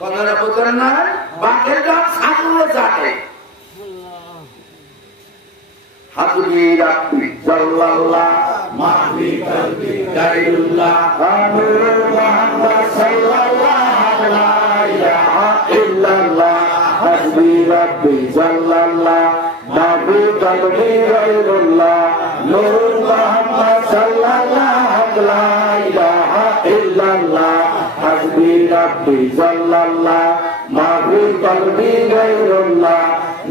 কথাটা বোঝেন না? বাঘের গান ছাগলে চাটে। হাজরি রাব্বি সাল্লাল্লাহ মাহবি কলবি গায়রুল্লাহ নূর মুহাম্মদ সাল্লাল্লাহু লা ইলাহা ইল্লাল্লাহ হাজরি রাব্বি সাল্লাল্লাহ মাহবি কলবি গায়রুল্লাহ নূর মুহাম্মদ সাল্লাল্লাহু লা ইলাহা ইল্লাল্লাহ হাজরি রাব্বি সাল্লাল্লাহ মাহবি কলবি গায়রুল্লাহ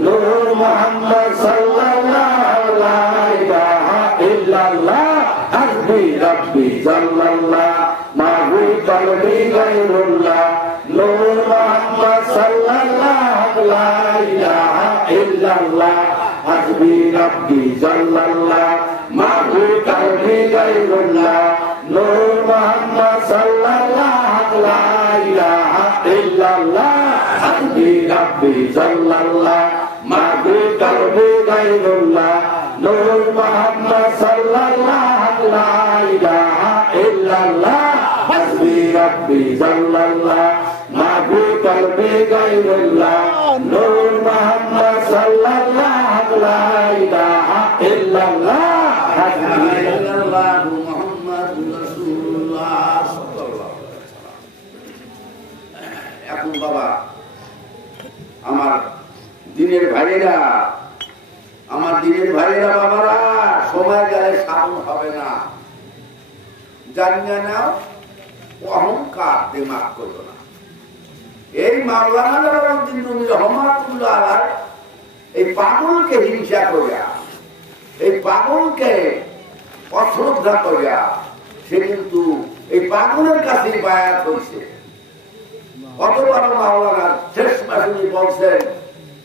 নূর মুহাম্মদ সাল্লাল্লাহু লা ইলাহা ইল্লাল্লাহ হাসবি রাব্বি সাল্লাল্লাহ মাহবুব কলবি গায়রুল্লাহ নূর মুহাম্মদ সাল্লাল্লাহু লা ইলাহা ইল্লাল্লাহ হাসবি রাব্বি সাল্লাল্লাহ মাহবুব কলবি গায়রুল্লাহ নূর মুহাম্মদ সাল্লাল্লাহু লা ইলাহা ইল্লাল্লাহ হাসবি রাব্বি সাল্লাল্লাহ মাহবুব কলবি গায়রুল্লাহ নূর মুহাম্মদ সাল্লাল্লাহু লা ইলাহা ইল্লাল্লাহ হাসবি রাব্বি সাল্লাল্লাহ মাহবুব কলবি গায়রুল্লাহ নূর মুহাম্মদ সাল্লাল্লাহু লা ইলাহা ইল্লাল্লাহ হাসবি আল্লাহু মুহাম্মাদুর রাসূলুল্লাহ সাল্লাল্লাহু আলাইহি ওয়াসাল্লাম। এখন বাবা আমার দিনের ভাইয়েরা, আমার দিনের ভাইয়েরা, বাবারা সময় গেলে সামন হবে না, জানিয়ে নাও, অহংকার দিমাগ করো না। এই মাওলানা জালালউদ্দিন রুমি রহমাতুল্লাহ আলাইহি এই পাগলকে হিংসা করিয়া, এই পাগলকে অশ্রদ্ধা করিয়া সে কিন্তু এই পাগলের কাছে বায়াত হয়েছে। কত বড় মাওলানা শেষ মাসে বলছেন,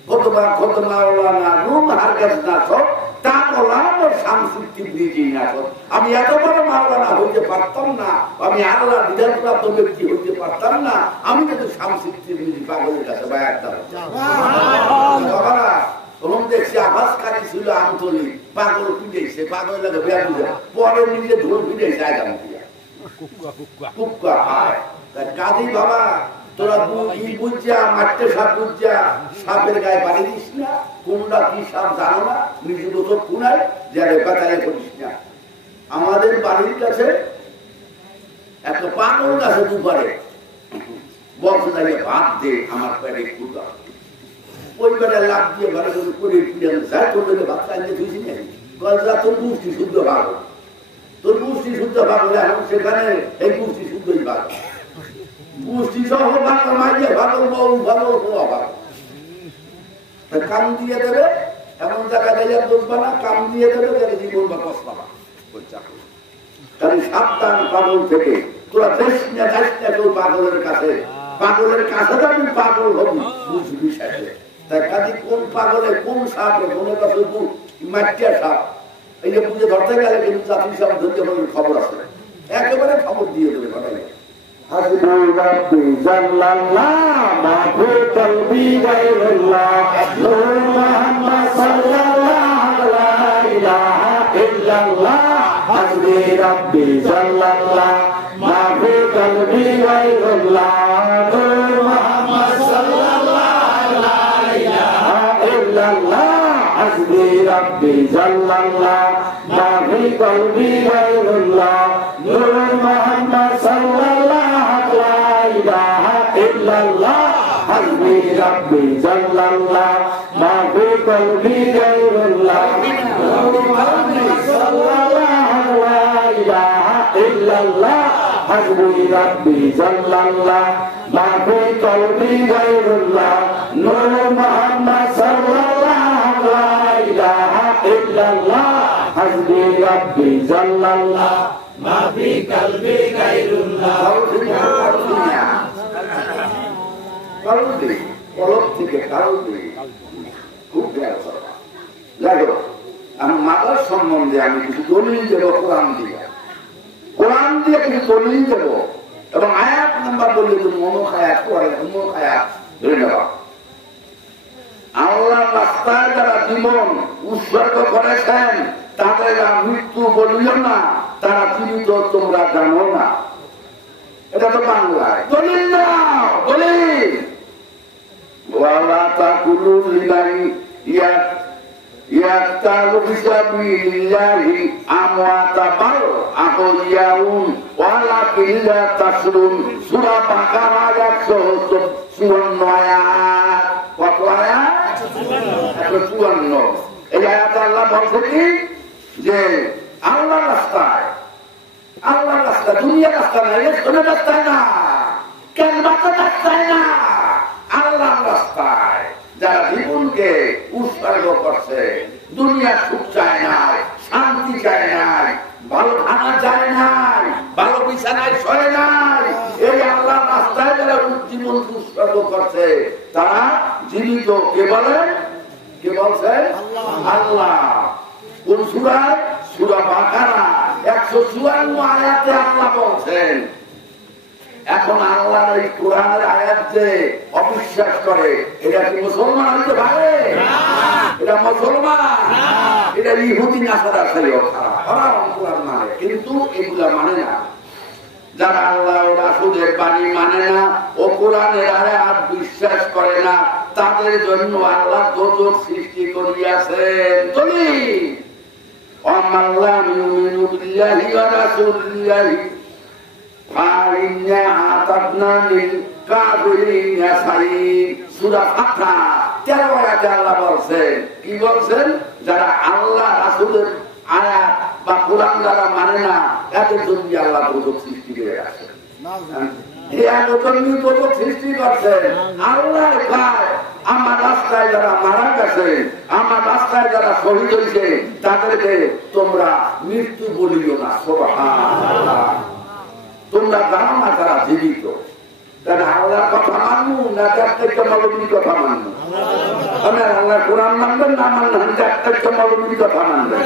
কতবার কত মাওলানা রুম হারকাজ না সব তা বললাম সাংস্কৃতিক ব্রিজি না সব। আমি এত বড় মাওলানা হইতে পারতাম না, আমি আল্লাহ বিধানপ্রাপ্ত ব্যক্তি হইতে পারতাম না, আমি কিন্তু সাংস্কৃতিক ব্রিজি পাগলের কাছে বায়াত বাবারা। তখন দেখছি আভাসকারী ছিল আন্তরিক, পাগল পিটেছে, পাগল লাগে বেড়ে পরে নিজে ধুল পিটেছে আগাম দিয়া কুকুয়া হয় কাজী বাবা। তোরা বুঝা মাঠে সাপ বুঝা সাপের গায়ে বাড়ি দিস না, কোনটা কি সাপ জানো না, নিজে তো কুনায় যারে বেতালে করিস না। আমাদের বাড়ির কাছে একটা পাগল গাছে দুপারে বলছে তাকে ভাত দে আমার পেটে কুড়া, ওই বেটা লাভ দিয়ে ভালো করে যাই করলে ভাত চাইলে তুই না গলজা তোর গোষ্ঠী শুদ্ধ ভালো, তোর গোষ্ঠী শুদ্ধ ভালো, এখন সেখানে এই গোষ্ঠী শুদ্ধই ভালো, গোষ্ঠী সহ ভালো, মাইয়ে ভালো, বউ ভালো, হওয়া ভালো। কাম দিয়ে দেবে, এমন জায়গা যাইয়া বসবা না, কাম দিয়ে দেবে তাহলে জীবন বা কষ্ট পাবা। তাহলে সাবধান পাগল থেকে, তোরা দেশ না যাস না কেউ পাগলের কাছে, পাগলের কাছে আমি পাগল হবি বুঝবি সাথে। তাই কাজে কোন পাগলে কোন সাপ, মনে কাছে মাটিয়া সাপ, এই যে বুঝে ধরতে গেলে কিন্তু চাকরি সাপ ধরতে হবে খবর আছে, একেবারে খবর দিয়ে দেবে ঘটনা। হাসবি রাব্বি সাল্লাল্লাহ মাহবুব কলবি গায়রুল্লাহ নূর মুহাম্মদ সাল্লাল্লাহু লা ইলাহা ইল্লাল্লাহ হাসবি রাব্বি সাল্লাল্লাহ মাহবুব কলবি গায়রুল্লাহ নূর মুহাম্মদ সাল্লাল্লাহু লা ইলাহা ইল্লাল্লাহ হাসবি রাব্বি সাল্লাল্লাহ মাহবুব কলবি গায়রুল্লাহ নূর মুহাম্মদ সাল্লাল্লাহু লা ইলাহা ইল্লাল্লাহ হাসবি রাব্বি সাল্লাল্লাহ মাহবুব কলবি গায়রুল্লাহ নূর মুহাম্মদ সাল্লাল্লাহু লা ইলাহা ইল্লাল্লাহ হাসবি রাব্বি সাল্লাল্লাহ মাহবুব কলবি গায়রুল্লাহ নূর মুহাম্মদ সাল্লাল্লাহু লা ইলাহা ইল্লাল্লাহ হাসবি রাব্বি সাল্লাল্লাহ মাহবুব কলবি গায়রুল্লাহ। কারণ দিই কলম থেকে কারণ দিই খুব জ্ঞান করবা। যাই হোক, আমি মাদার সম্বন্ধে আমি কিছু দলিল দেব কোরআন দিয়ে, কোরআন দিয়ে কিছু দলিল দেব এবং আয়াত নাম্বার বললে তুমি অমুক আয়াত করে অমুক আয়াত ধরে নেবা। আল্লাহ রাস্তায় যারা জীবন উৎসর্গ করেছেন তাদের মৃত্যু বলিও না, তারা জীবিত তোমরা জানো না। এটা তো বাংলায় দলিল দাও, দলিল। ওয়ালা তাকুলু লিমান ইয়াক্তালু ফিসাবিলিল্লাহি আমওয়াতা বাল আহইয়াউন ওয়ালাকিন লা তাশরুন। সূরা বাকারা 154 আয়াত। কত আয়াত? 154। এই আয়াতে আল্লাহ বলছেন কি যে আল্লাহর রাস্তায়, আল্লাহর রাস্তা দুনিয়ার রাস্তা না, কোনো রাস্তায় না, কেন বাঁচা রাস্তায় না, আল্লাহর রাস্তায় যারা জীবনকে উৎসর্গ করছে, দুনিয়া সুখ চায় নাই, শান্তি চায় নাই, ভালো খানা চায় নাই, ভালো বিছানায় শোয় নাই, এই আল্লাহর রাস্তায় যারা জীবন উৎসর্গ করছে তারা জীবিত। কে বলেন? কে বলছে? আল্লাহ। কোন সূরায়? সূরা বাকারা 154 আয়াতে আল্লাহ বলছেন। এখন আল্লাহর এই কোরআনের আয়াত যে অবিশ্বাস করে, এটা কি মুসলমান হইতে পারে? এটা মুসলমান, এটা ইহুদি নাসারা ছেলেও খারাপ, কোরআন মানে, কিন্তু এগুলা মানে না। যারা আল্লাহ ও রাসূলের বাণী মানে না ও কোরআনের আয়াত বিশ্বাস করে না, তাদের জন্য আল্লাহ দোজখ সৃষ্টি করিয়াছেন। দলিল আল্লাহ ইউমিনু বিল্লাহি ওয়া রাসূলিহি ফাইন্না আতাবনা লিল কাফিরিনা সাইয়্যিদ। সূরা ফাতহা 13 আয়াতে আল্লাহ বলছেন, কি বলছেন? যারা আল্লাহ রাসূলের আয়াত বা কোরআন যারা মানে না, এদের জন্য আল্লাহ দোজখ সৃষ্টি করে রাখেন। সৃষ্টি করছেন আল্লাহ। আমার রাস্তায় যারা মারা গেছে, আমার রাস্তায় যারা শহীদ হয়েছে, তাদেরকে তোমরা মৃত্যু বলিও না। সুবহানাল্লাহ। তোমরা জানো না তারা জীবিত। তারা আল্লাহর কথা মানবো না চারটা মৌলবীর কথা মানবো? আল্লাহ কোরআন মানবেন না মানবেন চারটা মৌলবীর কথা মানবেন?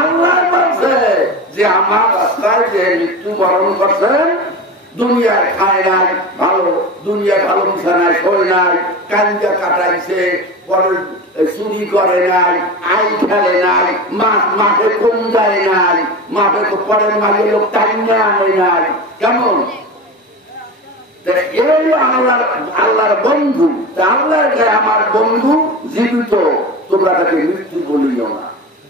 আল্লাহ বলছে যে আমার রাস্তায় যে মৃত্যুবরণ করছেন, দুনিয়ার খায় নাই ভালো, দুনিয়ার ভালো বিছানায় শোয় নাই, কাঞ্জা কাটাইছে, চুরি করে নাই, আই খেলে নাই, মাঠে কম যায় নাই, মাঠে তো পরের মাঝে লোক টাইনে আনে নাই। কেমন? আল্লাহর বন্ধু, আল্লাহ আমার বন্ধু জীবিত, তোমরা তাকে মৃত্যু বলিও না।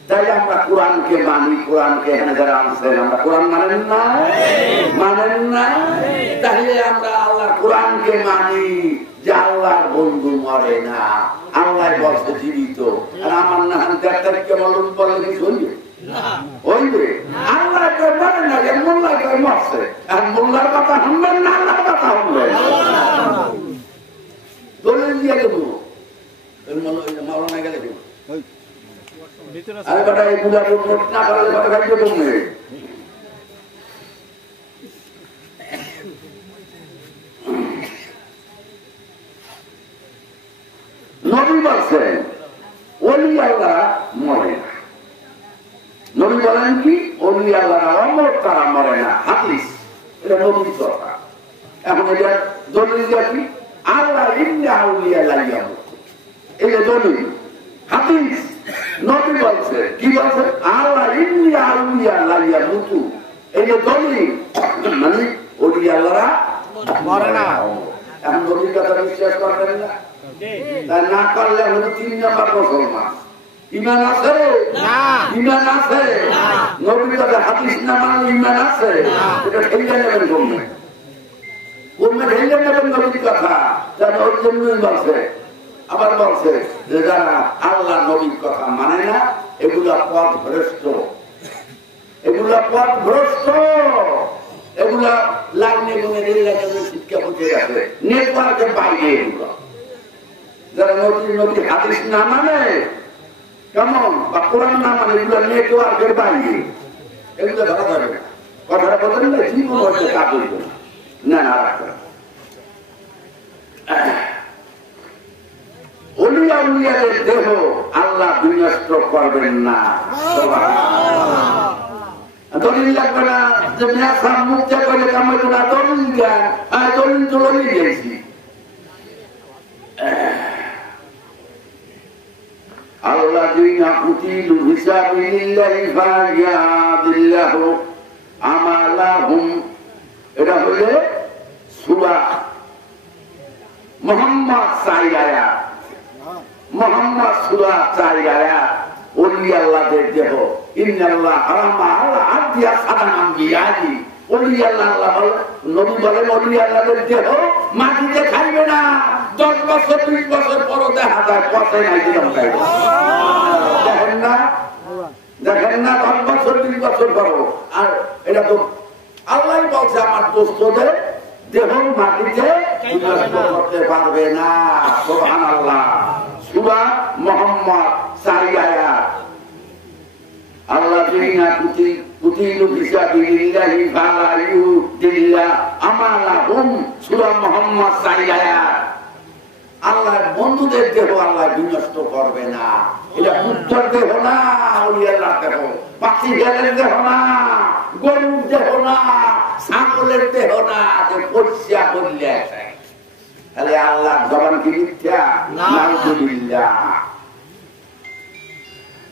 তাই আমরা কোরআনকে মানি, কোরআনকে এখানে যারা আনছেন, আমরা কোরআন মানেন না, মানেন না। তাহলে আমরা আল্লাহ কোরআনকে মানি যে আল্লাহর বন্ধু মরে না, আল্লাহ বলছে জীবিত। আর আমার না ডাক্তারকে মালুম বলে কিছু হইবে? হইবে? আল্লাহ মানে না যে মোল্লা মরছে, আর মোল্লার কথা শুনবেন না, আল্লাহর কথা শুনবেন। দলিল দিয়ে দেবো, মাওলানা গেলে দেবো। নবী বলছেন ওলি আল্লাহ মরে না। নবী বলেন কি? ওলি আল্লাহ অমর, তারা মরে না। হাদিস, এটা নবীর কথা। এখন এটা দলিল কি? আল্লাহ ইন্না আউলিয়া লা ইয়ামুত, এটা দলিল। হাদিস নবী বলছে, কি বলছে? আল্লাহ ইন্না আউলিয়া লা ইয়ামুত, এটা দলিল। মানে ওলি আল্লাহরা মরে না। এখন নবীর কথা বিশ্বাস করবেন না, তাই না করলে হলো 3 নম্বর মুসলমান। ইমান আছে না? ইমান আছে। নবীর কথা হাদিস না মানলে ইমান আছে? এটা ঠেলে নেবেন কমে, কমে ঠেলে নেবেন নবীর কথা। যেন ওর জন্যই বলছে। আবার বলছে যে যারা আল্লাহ নবীর কথা মানে না, এগুলা পথ ভ্রষ্ট, এগুলা পথ ভ্রষ্ট, এগুলা লাইনে গুনে রেলগাড়ি শিক্ষা হতে গেছে, নেটওয়ার্কের বাইরে। এগুলো যারা নবীর হাদিস না মানে, কেমন বা কোরআন না মানে, এগুলো নেটওয়ার্কের বাইরে, এগুলো ধরা যাবে না। কথাটা বলেন না, জীবন হচ্ছে কাজ হইব না, না রাখবে। ওলিয়া উলিয়াদের দেহ আল্লাহ বিনষ্ট করবেন না। দলিল লাগবে না যে মেয়াসাম মুক্ত করে কামাই না, দলিল জ্ঞান দলিল তো দলিল গেছি। আল্লাযীনা কুতিলু ফিসাবিলিল্লাহি ফায়াহদিল্লাহু আমালাহুম। এটা হলো সূরা মুহাম্মদ 4 আয়াত। মুহাম্মদ সূরা 4 আয়াত। ওলি আল্লাহদের দেহ ইন্নাল্লাহ হারামা আলা আদিয়া সাদান আম্বিয়াহি। ওলি আল্লাহ নবী বলেন ওলি আল্লাহদের দেহ মাটিতে খাইবে না। 10 বছর 20 বছর পর দেখা যায় পথে নাই দিলাম খাইবে। দেখেন না 10 বছর 20 বছর পর। আর এটা তো আল্লাহ বলছে আমার দোস্তদের দেহ মাটিতে করতে পারবে না। সুবহানাল্লাহ। সূরা মুহাম্মদ 4 আয়াত। আল্লাযীনা কুতিলু ফিসাবিলিল্লাহি ফায়াহদিল্লাহু আমালাহুম। সূরা মুহাম্মদ 4 আয়াত। আল্লাহর বন্ধুদের দেহ আল্লাহ বিনষ্ট করবে না। এটা পুত্রের দেহ না, ওলি আল্লাহর দেহ। পাখি গেলের দেহ না, গরুর দেহ না, ছাগলের দেহ না যে পরিষ্কার করলে তাহলে আল্লাহর জবান কি মিথ্যা? নাউযুবিল্লাহ।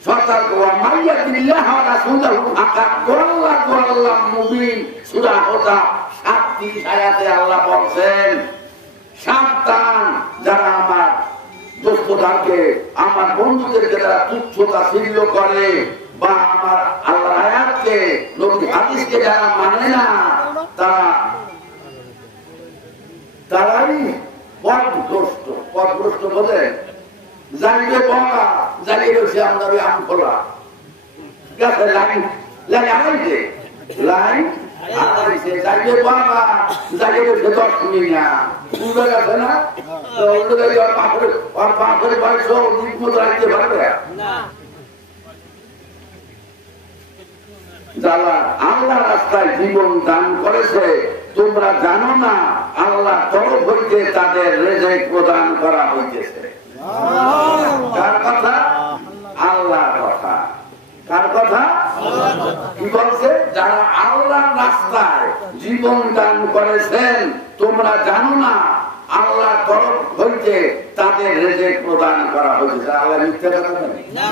সতর্ক ওয়া মাইয়াতিল্লাহ ওয়া রাসূলুহু ফাকাদ দাল্লা দাল্লাম মুবিন। সূরা হুজুরাত 37 আয়াতে আল্লাহ বলেন সাবধান যারা আমার দোস্তদারকে আমার বন্ধুদেরকে যারা তুচ্ছ তাচ্ছিল্য করে বা আমার আল্লাহর আয়াতকে নবীর হাদিসকে যারা মানে না তারাই পথভ্রষ্ট বলে জানিয়ে বকা জানিয়ে রয়েছে আমাদের আম খোলা গাছে লাইন লাইন আড়াইছে লাইন আড়াইছে জানিয়ে বকা জানিয়ে রয়েছে 10 মিনিট না উল্টো গেছে না উল্টো গেলে ওর বাপের বয়স ঠিক মতো রাখতে পারবে না। যারা আল্লাহ রাস্তায় জীবন দান করেছে তোমরা জানো না আল্লাহ তরফ হইতে তাদের রিজিক প্রদান করা হইতেছে। কার কথা? আল্লাহর কথা। কার কথা? কি বলছে? যারা আল্লাহর রাস্তায় জীবন দান করেছেন তোমরা জানো না আল্লাহ তরফ হইতে তাদের রিজিক প্রদান করা হইতেছে। আল্লাহ মিথ্যা কথা বলেন না।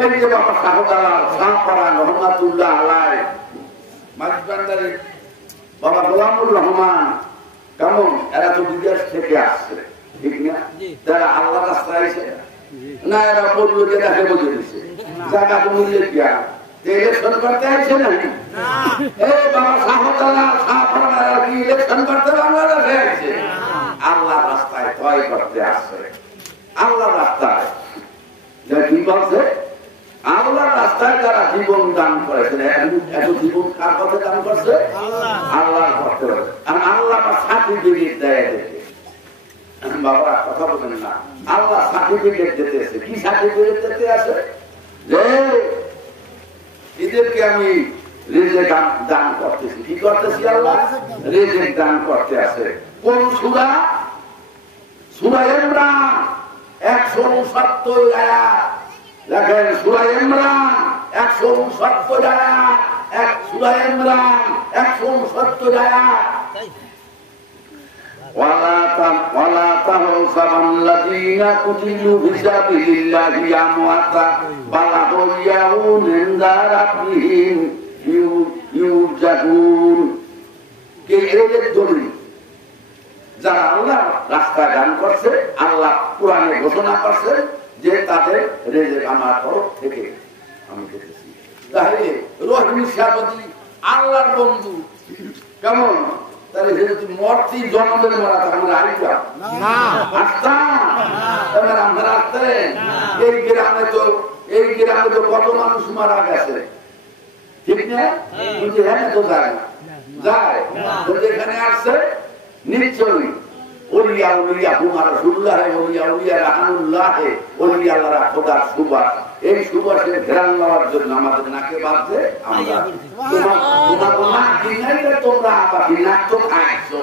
এই যে বাবা সাহদালা শাহপাড়া রহমাতুল্লাহ আলাই মাঝবান্দারি বাবা গোলামুর রহমান কেমন এরা তো বিদেশ থেকে আসছে ঠিক না? যারা আল্লাহ রাস্তায় এসে না এরা বললো যে দেখে বলে দিচ্ছে জায়গা তো মূল্য দিয়া ইলেকশন করতে আসছে না। এই বাবা সাহদালা শাহপাড়া কি ইলেকশন করতে বাংলাদেশে আসছে? আল্লাহ রাস্তায় তয় করতে আসছে। আল্লাহ রাস্তায় কি বলছে? আল্লাহর রাস্তায় যারা জীবন দান করেছে এত জীবন কার পথে দান করছে? আল্লাহর পথে। আর আল্লাহ সার্টিফিকেট দেয় দেখে বাবা কথা বলেন না। আল্লাহ সার্টিফিকেট দিতে আছে। কি সার্টিফিকেট দিতে আছে? যে এদেরকে আমি রিজিক দান করতেছি। কি করতেছি? আল্লাহ রিজিক দান করতে আছে। কোন সূরা? সূরা ইমরান 169 আয়াত। দেখেন সূরা ইমরান 169 আয়াত। সূরা ইমরান 169 আয়াত। ওয়ালা তাহসাবাল্লাযীনা কুতিলু ফিসাবিলিল্লাহি আমওয়াতা বাল আহইয়াউন ইনদা রাব্বিহিম ইউরজাকুন। কে এর দলিল? যারা আল্লাহ রাস্তা দান করছে আল্লাহ কোরআনে ঘোষণা করছে যে তাদের রিজিক আমার তরফ থেকে আমি দিতেছি। তাহলে রহিম সাহাবী আল্লাহর বন্ধু কেমন? তাহলে যেহেতু মরতি জন্মের মরা আমরা আইতা না আসতাম না আমরা আসতেন। এই গ্রামে তো কত মানুষ মারা গেছে ঠিক না? কিন্তু হ্যাঁ তো যায় না যায় এখানে আসছে নিশ্চয়ই ওলিয়া উলিয়া হুমার রাসূলুল্লাহ ওলিয়া উলিয়া রাহানুল্লাহ ওলিয়া আল্লাহর খোদার সুবাস। এই সুবাসের ঘেরান নেওয়ার জন্য আমাদের নাকে বাঁধছে আমরা তোমার নাক দিনাইলে তোমরা আবার নাক তো খাইছো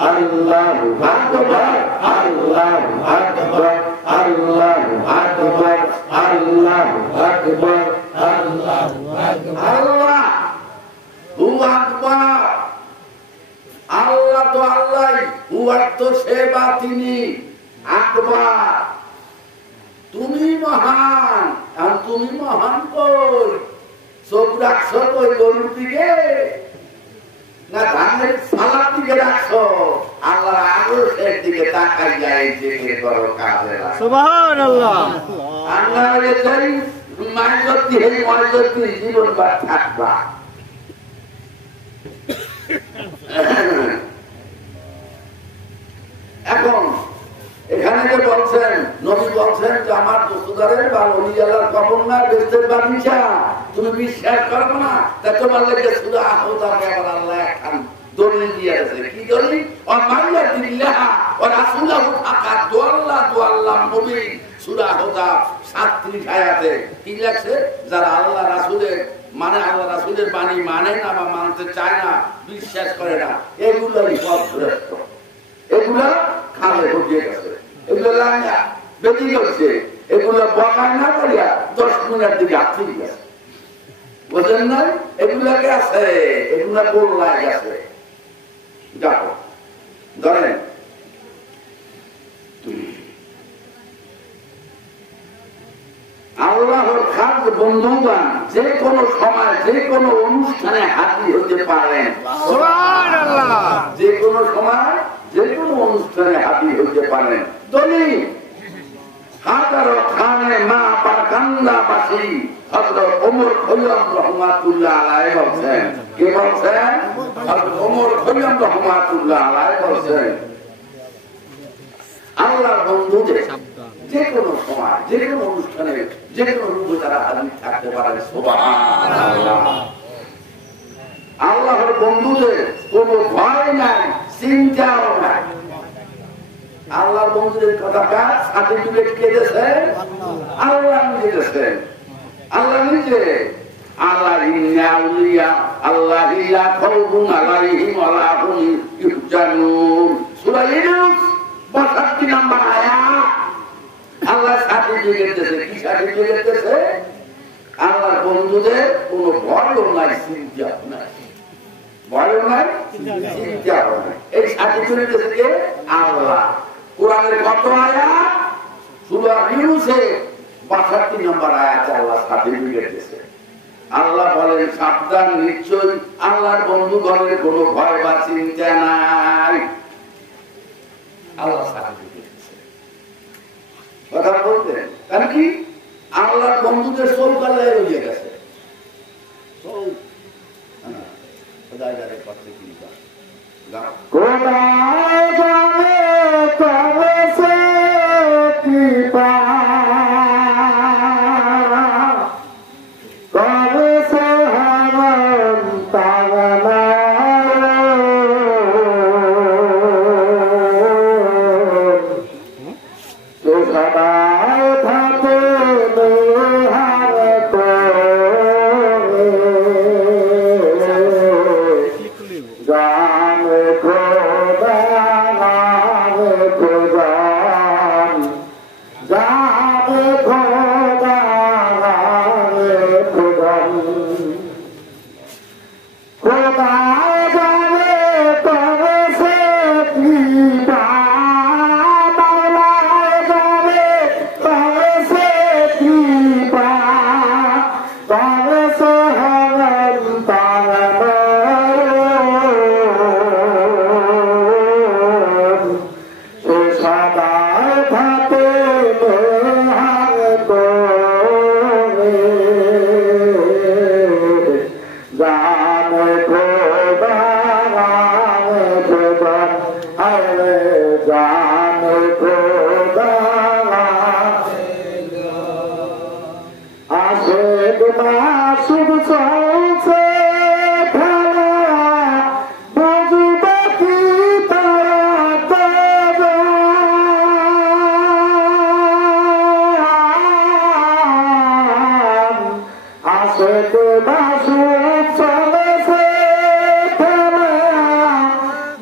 আল্লাহু আকবার আল্লাহু আকবার আল্লাহু আকবার আল্লাহু আকবার আল্লাহু আকবার আল্লাহ হু আকবার আল্লাহ তো আল্লাহ হু তো সেবা তিনি আকবার তুমি মহান আর তুমি মহান কই চোখ রাখছো কই গরুর দিকে না ধানের ফালার দিকে রাখছো আল্লাহ আরশের দিকে তাকাই যায় যে করো কাজে সুবহানাল্লাহ আল্লাহ এই মাইজতি এই মাইজতি জীবন বাদ থাকবা এখন এখানে যে বলছেন নবী বলছেন যে আমার দোস্তদারের বা অলিয়ালার কবর না বেস্তের বাগিচা তুমি বিশ্বাস করো না তা তোমার লেগে সুরা আহতাকে আবার আল্লাহ একখান দলিল দিয়েছে কি দলিল ও মাইয়া দিল্লাহ ও রাসূলুল্লাহ ফাকা দোয়াল্লাহ নবী সূরা আহতা 37 আয়াতে কি লেখছে যারা আল্লাহ রাসূলের মানে আল্লাহ রাসূলের বাণী মানে না বা মানতে চায় না বিশ্বাস করে না এগুলোই পথভ্রষ্ট এগুলা খালে ঢুকিয়ে গেছে এগুলো লাইনা বেঁধে গেছে এগুলো বকায় না করিয়া 10 মিনিট দিকে আটকে গেছে বুঝলেন না এগুলা গেছে এগুলা গোল্লায় গেছে দেখো ধরেন আল্লাহর খাস বন্ধুগণ যে কোনো সময় যে কোনো অনুষ্ঠানে হাজির হতে পারেন সুবহানাল্লাহ যে কোনো সময় যে কোনো অনুষ্ঠানে হাজির হতে পারেন দলিল হাজারো খানে মা পারকান্দা বাসী হযরত ওমর খৈয়াম রাহমাতুল্লাহ আলাইহি বলেন কে বলেন হযরত ওমর খৈয়াম রাহমাতুল্লাহ আলাইহি বলেন আল্লাহর বন্ধুদের যে কোনো সময় যে কোনো অনুষ্ঠানে যে কোনো রূপে তারা হাজির থাকতে পারে সুবহানাল্লাহ আল্লাহর বন্ধুদের কোনো ভয় নাই চিন্তাও নাই আল্লাহর বন্ধুদের কথা সার্টিফিকেট কে দিয়েছেন আল্লাহ দিয়েছেন আল্লাহ নিজে আল্লাহ ইন্না আউলিয়া আল্লাহি লা খাউফুন আলাইহিম ওয়া লা হুম ইহজানুন সূরা ইউনূস 62 নম্বর আয়াত আল্লাহ সার্টিফিকেট দিয়েছে কি সার্টিফিকেট দিয়েছে আল্লাহর বন্ধুদের কোনো ভয়ও নাই চিন্তাও নাই ভয়ও নাই চিন্তাও নাই এই সার্টিফিকেট দিয়েছে কে আল্লাহ কোরআনের কত আয়াত সূরা ইউনূসে 62 নম্বর আয়াতে আল্লাহ সার্টিফিকেট দিয়েছে আল্লাহ বলেন সাবধান নিশ্চয়ই আল্লাহর বন্ধুগণের কোনো ভয় বা চিন্তা নাই আল্লাহ সার্টিফিকেট দিয়েছে কথা বলতেন কারণ কি আল্লাহর বন্ধুদের চৌকালে হয়ে গেছে খোদাই যারে করতে কি কোথায় যাবে তবে সে কৃপা কবে সে হরণ তাগনা তো সদায় থাকে নেহার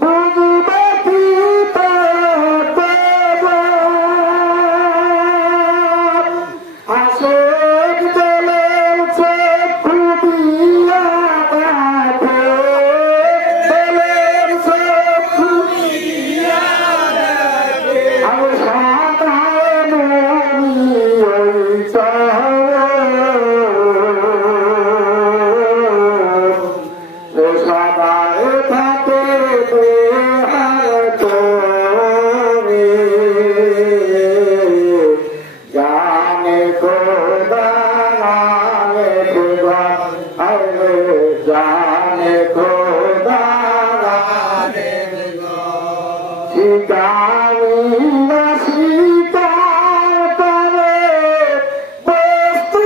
বুঝবে কি जाने खुदा जाने खुदा अरे जाने खुदा जाने खुदा शिकारी शिकार करे वस्तु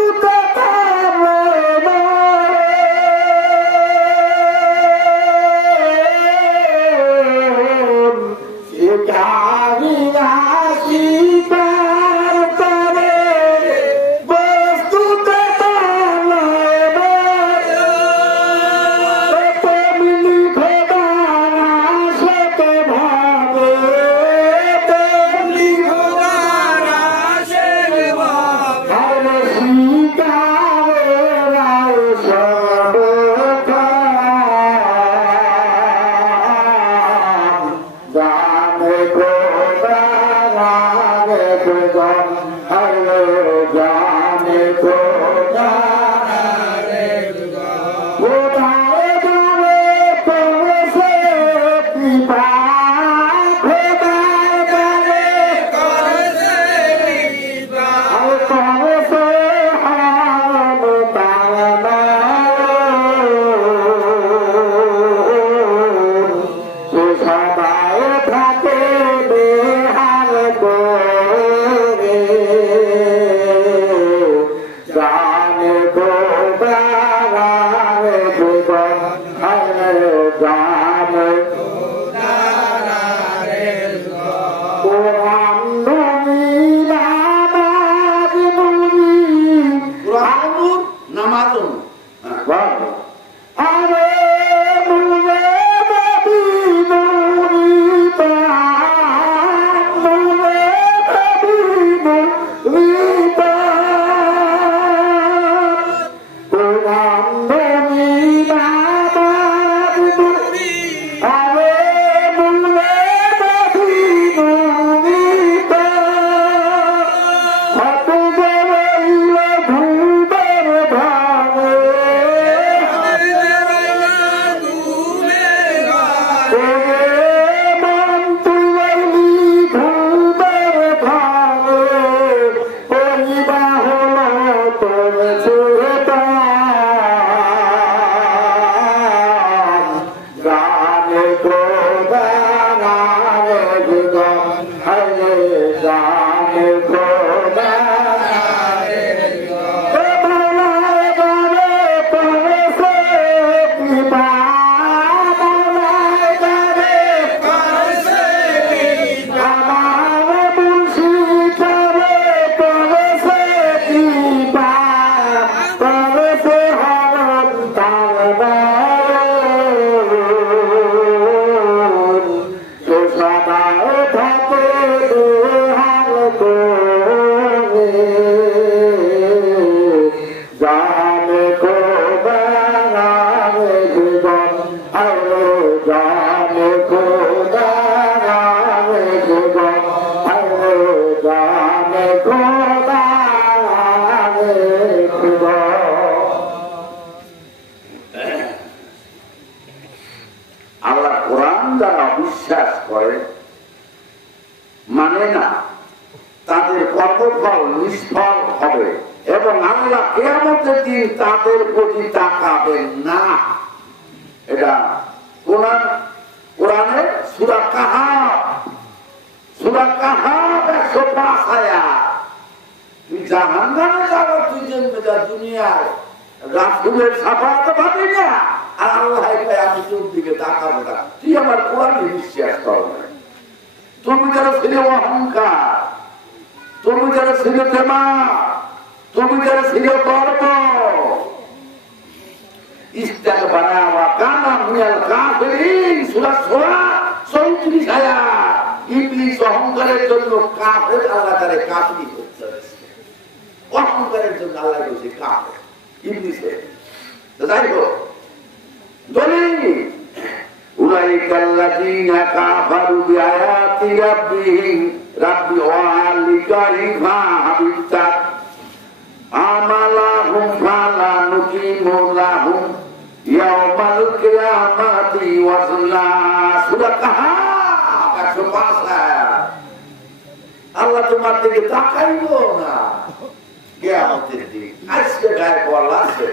গায়ে বল আছে,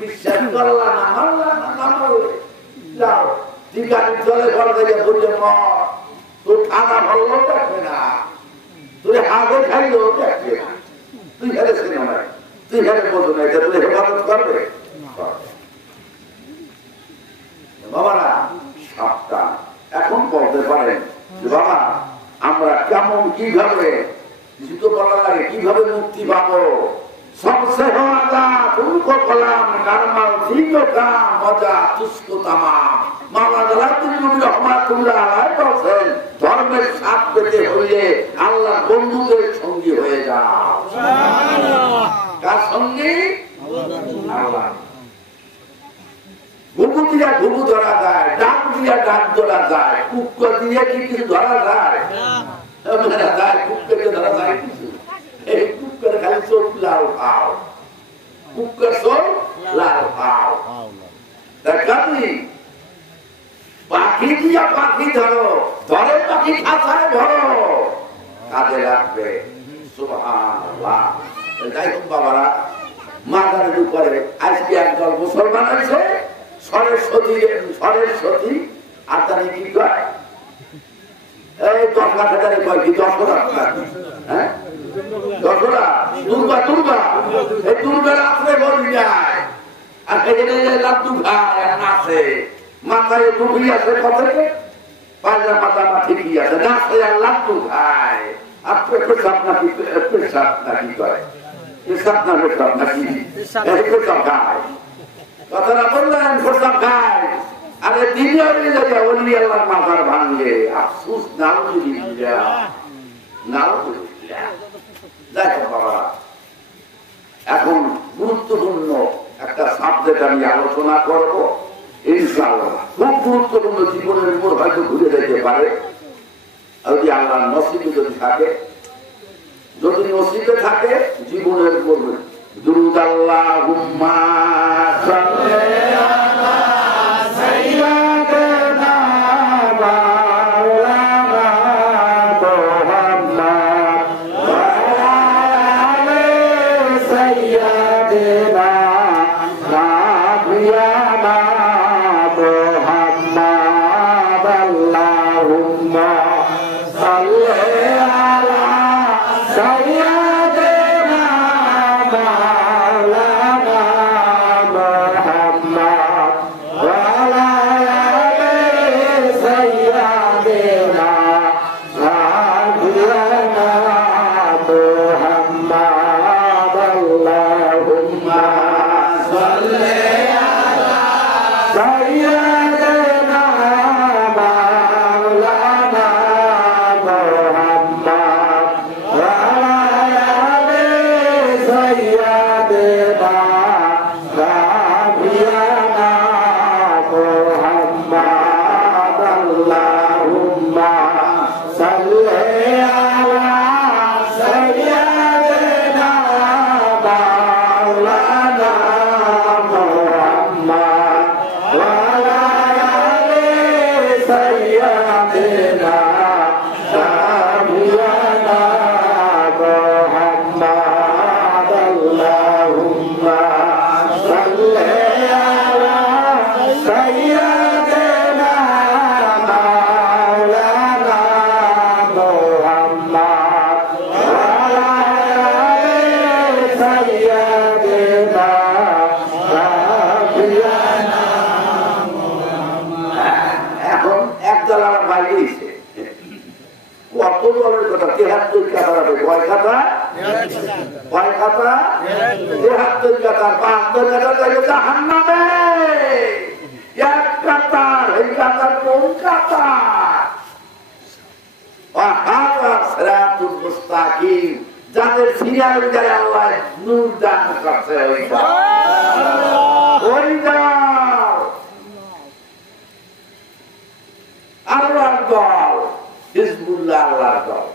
বিশ্বাস করলা না মানলা না মানলে যাও ঠিকানি চলে ঘর থেকে বলছে তোর খানা ভালো দেখবে না, তুই আগে খাইলেও দেখবে না, তুই হেরে সিনেমা তুই হেরে বলতো না, এটা তুই হেফাজত করবে বাবারা। সাবধান। এখন বলতে পারেন যে বাবা আমরা কেমন কিভাবে জুতো বলা লাগে, কিভাবে মুক্তি পাবো? সবসে তুমকো কলাম কারমাল জিগা মজা তুসকো তামাম। মাওলানা রাব্বুল রহমাতুল্লাহ আলাইহি বলেন ধর্মের সাথ পেতে হইলে আল্লাহর বন্ধুদের সঙ্গী হয়ে যাও। সুবহানাল্লাহ। কার সঙ্গী? আল্লাহ। ঘুঘু দিয়া ঘুঘু ধরা যায়, ডাক দিয়া ডাক ধরা যায়, কুকুর দিয়ে কি কিছু ধরা যায়? কুকুরকে ধরা যায় কিছু? এই কুকুর খালি চোখ লাল খাও, কুকুর চোখ লাল খাও। দেখাবি পাখি দিয়া পাখি ধরো, ধরে পাখি খাঁচায় ধরো, কাজে লাগবে। সুবহানাল্লাহ। যাই হোক বাবারা, মাজারের উপরে আজকে একদল মুসলমান আছে সরস্বতী আর তারা কি কয় এই 10 লাখ টাকা কয় কি 10 লাখ, হ্যাঁ 10 লাখ দুর্গা দুর্গা এই দুর্গা রাত্রে বলি যায় আর এখানে লাড্ডু খায় আর নাচে, মাথায় টুপি আছে কথাকে পায়রা মাথা ঠিকই আছে, নাচে আর লাড্ডু খায় আর পেশাব নাকি পেশাব নাকি করে পেশাব না পেশাব নাকি পেশাব খায় কথাটা বললেন প্রস্তাব খায়। আরে দিনে ওলি আল্লাহর মাথার ভাঙলে আফসুস নাও যদি দেখো বাবা। এখন গুরুত্বপূর্ণ একটা সাবজেক্ট আমি আলোচনা করবো ইনশাআল্লাহ, খুব গুরুত্বপূর্ণ, জীবনের উপর হয়তো ঘুরে যেতে পারে যদি আল্লাহর নসিবে যদি থাকে, যদি নসিবে থাকে জীবনের উপর দুরূদ আল্লাহুম্মা সাল্লি আলা সাইয়্যিদিনা মাওলানা মুহাম্মদ ওয়া আলি সাইয়্যিদিনা নাবিয়ানা মুহাম্মদ আল্লাহুম্মা সাল্লি আলা সাইয়্যিদিনা যাদের সিরিয়াল যায় আল্লাহ নূর দান করছে আল্লাহর দল হিজবুল্লাহ, আল্লাহর দল।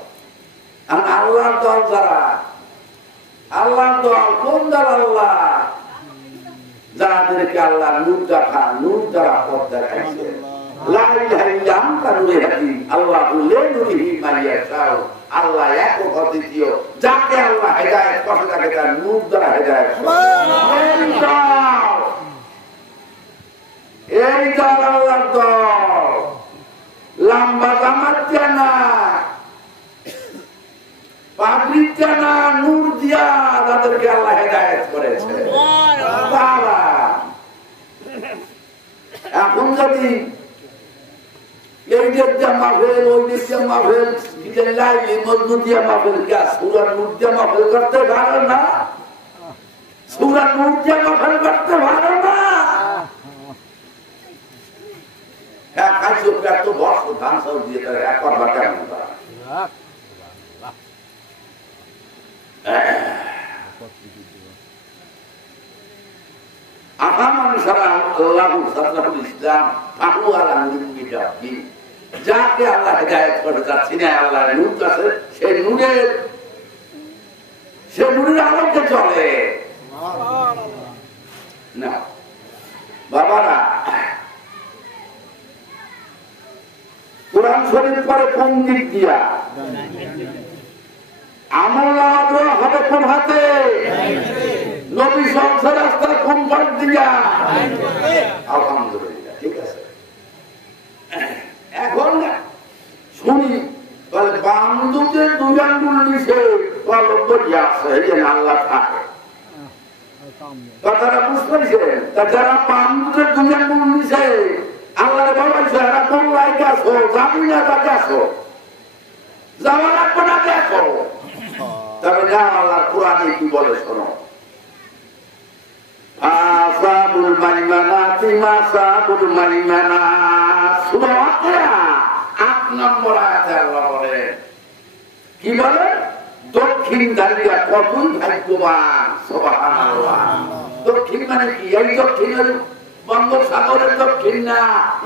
আল্লাহর দল যারা, আল্লাহর দল কোন দল? আল্লাহ যাদেরকে আল্লাহ নূর দেখা, নূর দ্বারা পথ দেখাইছে। আল্লাহ এক দ্বিতীয়, যাকে আল্লাহ হেদায়েত করে তাকে তার নূর দ্বারা হেদায়েত করে। এখন যদি এই দেশটা মাফেল ওই দেশটা মাফেল লাইলে মজবুতিয়া মাফেল গ্যাস সুরা নুরজা মাফেল করতে পারো না, সুরা নুরজা মাফেল করতে পারো না। হ্যাঁ খাইছো এত বর্ষ ধান চাল দিয়ে তারা একবার বাটা যাকে আল্লাহ হিদায়াত করে যাচ্ছি না আল্লাহ নূর আছে সেই নূরের আলোকে চলে না। বাবারা কোরআন শরীফ পরে কোন দিক দিয়া আমল হবে কোন হাতে, নবী সংসার রাস্তার কোন পথ দিয়া। আলহামদুলিল্লাহ ঠিক আছে। এখন শুনি বলে বান্ধবদের দুই আঙ্গুল নিচে আছে আল্লাহ থাকে, কথাটা বুঝতে পারছেন? যারা বান্ধবদের দুই আঙ্গুল নিচে আল্লাহ বলেছে এরা কোন লাইকে আসো, যাবি না তাকে আসো, যাওয়া লাগবে না দেখো। তবে না আল্লাহ কোরআনে কি বলে শোনো, আসাবুল মাইমানাতি মাসাবুল মাইমানাত সূরা ওয়াকিয়া ৮ নম্বর আয়াতে আল্লাহ বলে কি বলে, দক্ষিণ দাঁড়িয়ে কতই ভাগ্যবান। সুবহানাল্লাহ। দক্ষিণ মানে কি? এই দক্ষিণের বঙ্গোপসাগরের দক্ষিণ না,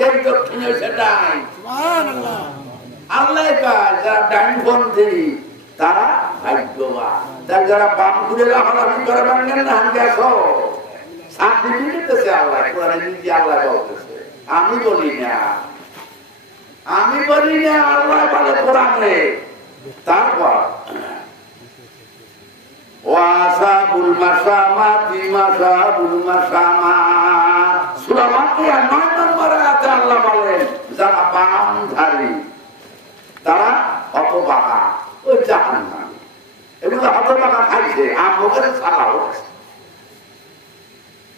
এই দক্ষিণের সেটাই সুবহানাল্লাহ। আল্লাহ কয় যারা ডানপন্থী তারা ভাগ্যবান, তার যারা বাম ঘুরে লাফালাফি করে বাংলেন না হান গেছো সার্টিফিকেট আছে আল্লাহ কোরআনে নিজে আল্লাহ বলতেছে, আমি বলি না, আমি বলি না, আল্লাহ বলে কোরআনে। তারপর ওয়াসাবুল মাসামাতি মাসাবুল মাসামাত সূরা ওয়াকিয়া ৯ নম্বর আয়াতে আল্লাহ বলেন যারা বামধারী তারা হতভাগা, ওই জাহান্নামী। এগুলো হতভাগা খাইছে আমগরে ছাড়াও।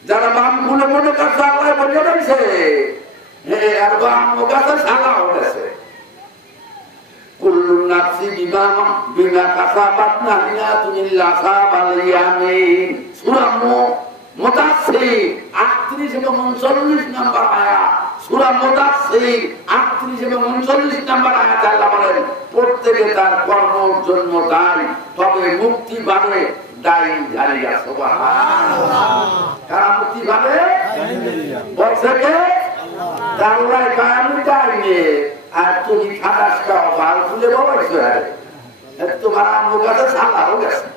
যারা বাম গুলো মনে করছে আল্লাহ বলে রয়েছে আর বাম গাছে ছাড়াও গেছে। কুল্লু নাফসি বিমা কাসাবাত নাহিয়াতুন ইল্লা সাবাল ইয়ামিন সূরা মুদাসসির 38 এবং 39 নম্বর আয়াত। সূরা মুদাসসির 38 এবং 39 নম্বর আয়াত আল্লাহ বলেন প্রত্যেকে তার কর্মের জন্য দায়ী, তবে মুক্তি পাবে দায়ীধারীরা। সুবহানাল্লাহ। কারা মুক্তি পাবে? বলছে কে? আল্লাহ কায়ামত দাঁড়িয়ে আর তুমি খাটাস খাও ভাল খুলে বলাইছো তোমার আমল গাছে ছাড়াও গেছে।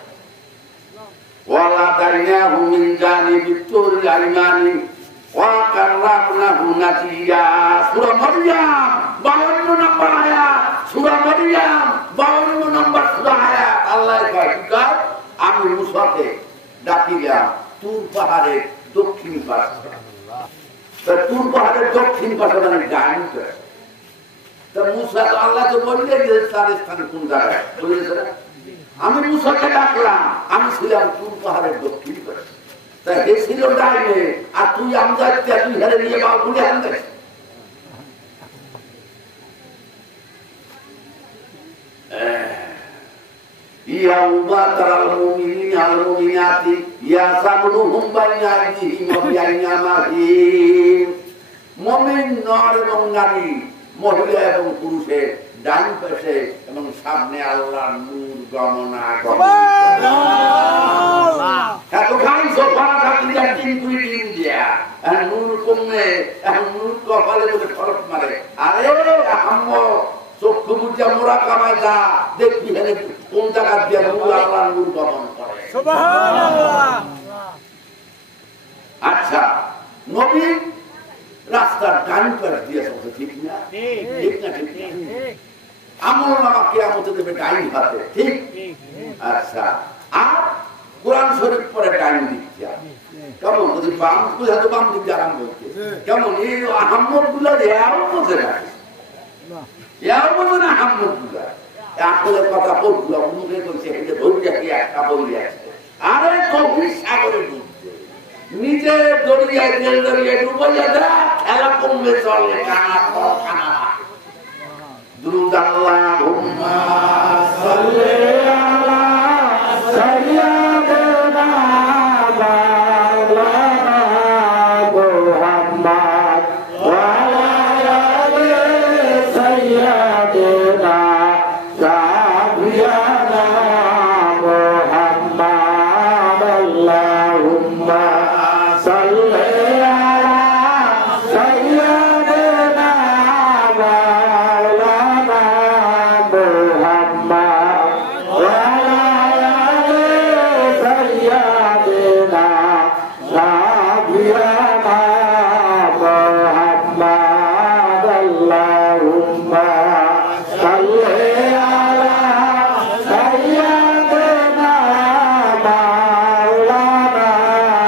ওয়ালা দাইনাহু মিন জানিবিত তুরিল আইমানি ওয়া কাররাবনাহু নাজিয়া সূরা মারইয়াম 52 নম্বর আয়াত। সূরা মারইয়াম 52 নম্বর সূরা আয়াত। আল্লাহ কয় আমি মুসাকে ডাকিলাম তুর পাহাড়ের দক্ষিণ পাশে। তুর পাহাড়ের দক্ষিণ পাশে মানে ডাইনিং মুসা আল্লাহ তো বললে যে তার স্থানে কোন জায়গায় বলেছে, আমি মুসাকে ডাকলাম, আমি ছিলাম তুর পাহাড়ের দক্ষিণ পাশে। তা হে ছিল ডাইনে আর তুই আমজাদ তুই হেরে নিয়ে বা ভুলে আনতে। ইয়াউমা তারাল মুমিনিনা আল মুমিনাতি ইয়াসাবুহুম বাইনা আইদিহিম ওয়া বিআইনামাহিম। মুমিন নর এবং নারী, মহিলা এবং পুরুষের ডান পাশে এবং সামনে আল্লাহর নূর গমনাগমন। সুবহানাল্লাহ। এত খান সোফা থাকলে তিন দুই দিন দিয়া আর নূর কমে এখন নূর কপালে বলে ফরক মারে। আরে আম্মা চক্ষু বুঝা মোরা কামাই যা দেখবি হেলে কোন জায়গা দিয়ে নূর আল্লাহর নূর গমন করে। সুবহানাল্লাহ। আচ্ছা নবী রাস্তার ডান পাশ দিয়ে চলছে, ঠিক না? ঠিক না? ঠিক না? আমল নামা কিয়ামতে দেবে ডাইন হাতে, ঠিক? আচ্ছা আর কোরআন শরীফ পরে ডাইন দিক দিয়া কেমন? যদি বাম বুঝা তো বাম দিক দিয়ে আরম্ভ হচ্ছে কেমন? এই আহম্মদ গুলা এও বোঝে না, এও বোঝে না আহম্মদ গুলা। আসলে কথা বলগুলা মুখে বলছে ধৈর্য কি একটা বই আছে, আরে গভীর সাগরে ডুবছে নিজে দরিয়ায় তেল দরিয়ায় ডুবাইয়া দেয় খেলা কমবে চলে খানা দুরূদ আল্লাহুম্মা সাল্লি আলা সাইয়্যিদিনা মাওলানা মুহাম্মদ ওয়া আলা আলি সাইয়্যিদিনা সাবিয়ানা মুহাম্মদ আল্লাহুম্মা সাল্লি আলা সাইয়্যিদিনা মাওলানা মুহাম্মদ ওয়া আলা আলি সাইয়্যিদিনা সাবিয়ানা মুহাম্মদ আল্লাহুম্মা সাল্লি আলা সাইয়্যিদিনা মাওলানা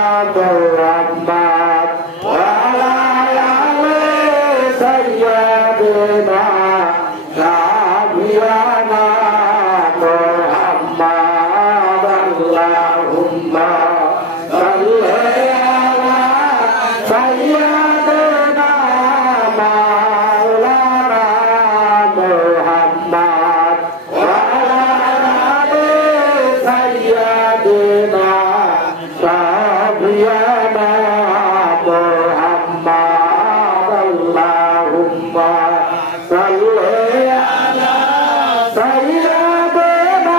মুহাম্মদ ওয়া আলা আলি সাইয়্যিদিনা সাবিয়ানা মুহাম্মদ আল্লাহুম্মা সাল্লি আলা সাইয়্যিদিনা মাওলানা মুহাম্মদ ওয়া আলা আলি সাইয়্যিদিনা সাবিয়ানা মুহাম্মদ আল্লাহুম্মা সাল্লি আলা সাইয়্যিদিনা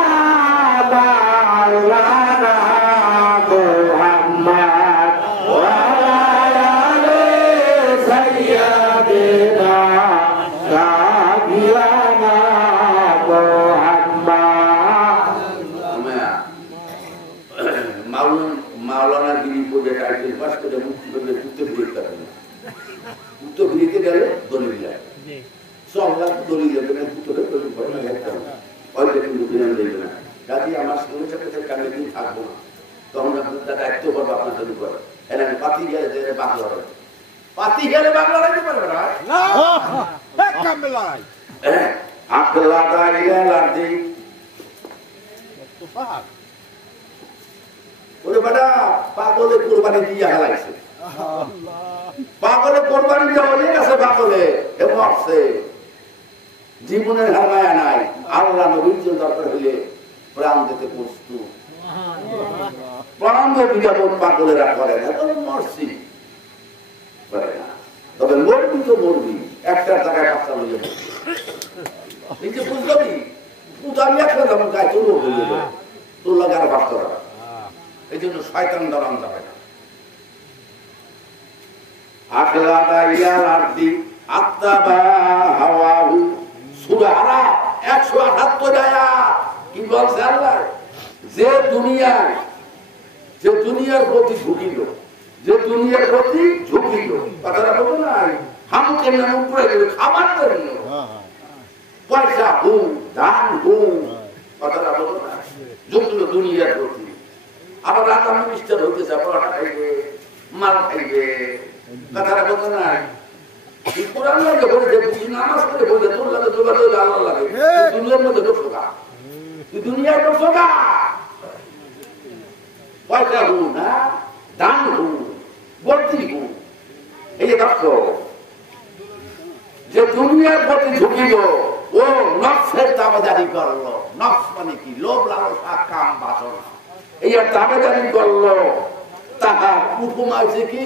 মাওলানা মুহাম্মদ ওয়া আলা আলি সাইয়্যিদিনা সাবিয়ানা মুহাম্মদ মাওলানা গিরি করে টাইটেল পাস করে মুক্তি করে উত্তর দিতে পারে উত্তর দিতে গেলে দলিল লাগে সব দলিল যাবে না উত্তরে দলিল করে না একটা ওইটা কিন্তু বিনান দেবে না কাজে আমার সঙ্গে সাথে কানে দিন থাকবো না তখন আপনার দায়িত্ব করবো আপনার জন্য করে এরা পাতি গেলে বাংলা লড়াই পাতি গেলে বাংলা লড়াইতে পারবে না আব্দুল্লাহ লাড়ি ওরে বেটা পাগলে কোরবানি দিয়ে হালাইছে পাগলে কোরবানি দিয়ে অনেক আছে পাগলে এ মরছে জীবনের হামায়া নাই আল্লাহ নবীর জন্য দরকার হইলে প্রাণ দিতে প্রস্তুত প্রাণ দিয়ে বিজ্ঞাপন পাগলেরা করে না তবে মরছি তবে মরবি তো মরবি একটা জায়গায় বাচ্চা লইয়ে নিজে বুঝলি উদাহরণ একটা যেমন গায়ে চলো হয়ে যাবে তোর লাগে আর বাঁচতে হবে এই জন্য শয়তান দরান যাবে না আখলাদা ইয়াল আরদি আত্তাবা হাওয়াহু সূরা আরাফ 178 আয়াত কি বলছে আল্লাহ যে দুনিয়ার প্রতি ঝুঁকিল কথাটা বলবো না হাম কেন উপরে খাবার জন্য পয়সা হুম দান হুম কথাটা বলবো না ঝুঁকলো দুনিয়ার প্রতি আবার রাত আমি মিস্টার হইতে যাবো খাইবে মাল খাইবে কথাটা বলবো না কোরআন লাগে বলে নামাজ করে বলে তোর লাগে যোগাযোগ আল্লাহ লাগে দুনিয়ার মধ্যে ঢোকা তুই দুনিয়ায় ঢোকা পয়সা হুম না দান হুম বর্তি হুম এই যে দেখো যে দুনিয়ার প্রতি ঝুঁকিল ও নফসের দাবেদারি করলো নফস মানে কি লোভ লালসা কাম বাসনা এই দাবেদারি করলো তাহার উপমা হচ্ছে কি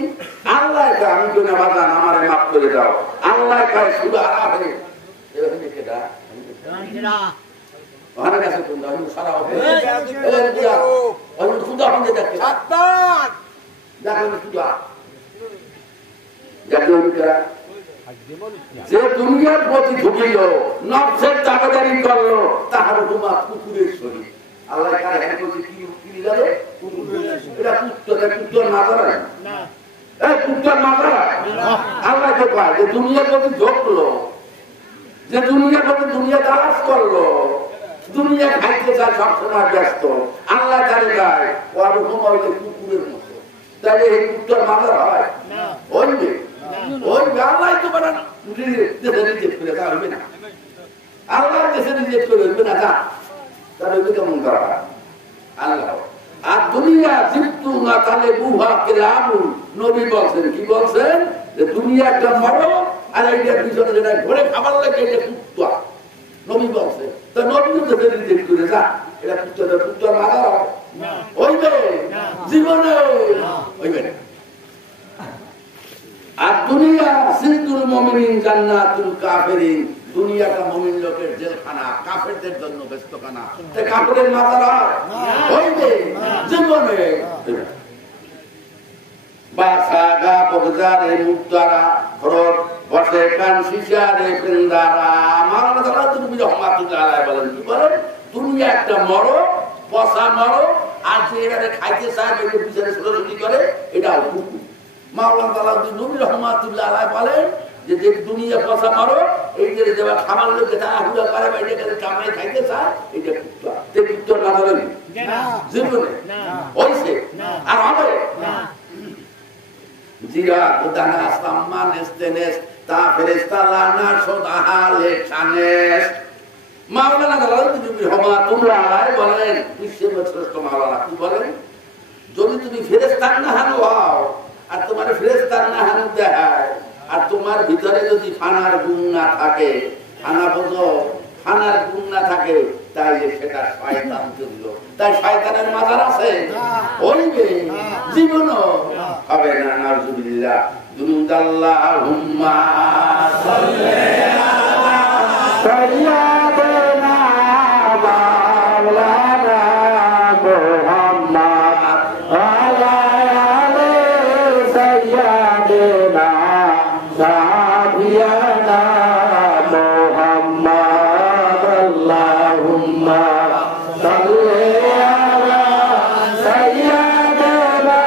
আল্লাহ আমি তো না বাদান আমার মাফ করে দাও আল্লাহ কাছে শুধু আরামে এখানে কেডা ওখানে কাছে কোন দাও সারা হবে ওই সুদা হয়ে যাচ্ছে সাবধান দেখো সুদা দেখো যে দুনিয়ার প্রতি ঝুঁকিল নফসের দাবেদারি করলো তাহার উপমা কুকুরের শরীর আল্লাহ কার হ্যাঁ বলছে কি যাবে এটা কুত্তর না দাঁড়ায় না কুত্তর না দাঁড়ায় আল্লাহকে পায় যে দুনিয়ার প্রতি ঝুঁকলো যে দুনিয়ার প্রতি দুনিয়া দারাজ করলো দুনিয়া খাইতে চায় সবসময় ব্যস্ত আল্লাহ কারে গায় ও আর উপমা হইলে কুকুরের মতো তাহলে এই কুত্তর মাদার হয় ওই ওই আল্লাহ তো বানান দেশে রিজেক্ট করে তা হইবে না আল্লাহ দেশে রিজেক্ট করে হইবে না তা তাহলে হইবে কেমন করা আল্লাহ আর দুনিয়া জিতু না তাহলে বুহা কেলামুন নবী বলছেন কি বলছেন যে দুনিয়া একটা মরো আর এইটার পিছনে যেটা ঘরে খাবার লাগে এটা কুত্তা নবী বলছেন তো নবী তো রিজেক্ট করে যা এটা কুত্তা মারা হইবে জীবনে হইবে না। আর দুনিয়া সিদ্দুল মুমিনিন জান্নাতুল কাফিরিন দুনিয়াটা মুমিন লোকের জেলখানা কাফেরদের জন্য ব্যস্তখানা তে কাফেরের মাথারা হইবে জীবনে বাসাগা বগজারে মুক্তারা খরচ বসে কান শিশারে পিন্দারা মাওলানা তাআলা তুমি রহমাতুল্লাহ আলাইহি বলেন কি বলেন দুনিয়া একটা মরো পচা মরো আর যে এটারে খাইতে চায় এর পিছনে ছোটাছুটি করে এটা হুকুম। মাওলানা তাআলা নবী রহমাতুল্লাহ আলাইহি বলেন যে যে দুনিয়া পচা মারো এই যে যেবা খাবার লোকে তারা হুড়া করে বা এটা কামড়ে খাইতে চায় এটা কুত্তা তে কুত্তা না ধরেন না জীবনে না হইছে আর হবে না জিরা উদানা সাম্মান ইস্তেনেস তা ফেরেশতা লানা সদাহালে চানেস। মাওলানা তাআলা নবী রহমাতুল্লাহ আলাইহি বলেন বিশ্বের শ্রেষ্ঠ মাওলানা কি বলেন যদি তুমি ফেরেশতা না হও আর তোমার ফেরেশতা না হান দেখায় আর তোমার ভিতরে যদি ফানার গুণ না থাকে ফানা বোঝো ফানার গুণ না থাকে তাইলে সেটা শয়তান তুল্য তাই শয়তানের মাজার আছে হইবে জীবনও হবে না নাউজুবিল্লাহ দুরূদ আল্লাহুম্মা সাল্লি আলা সাইয়্যিদিনা মাওলানা মুহাম্মদ আলা আলি সাইয়্যিদিনা সাবিয়ানা মুহাম্মদ আল্লাহুম্মা সাল্লি আলা সাইয়্যিদিনা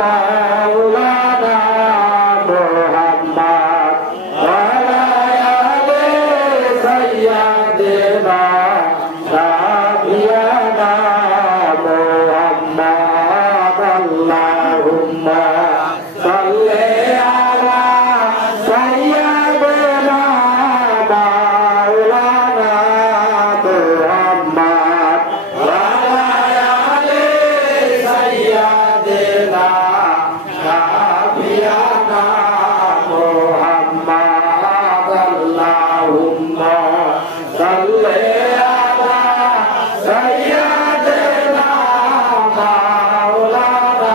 মাওলানা মুহাম্মদ আলা আলি সাইয়্যিদিনা সাবিয়ানা মুহাম্মদ আল্লাহুম্মা সাল্লি আলা সাইয়্যিদিনা মাওলানা মুহাম্মদ আলা আলি সাইয়্যিদিনা সাবিয়ানা মুহাম্মদ আল্লাহুম্মা সাল্লি আলা সাইয়্যিদিনা মাওলানা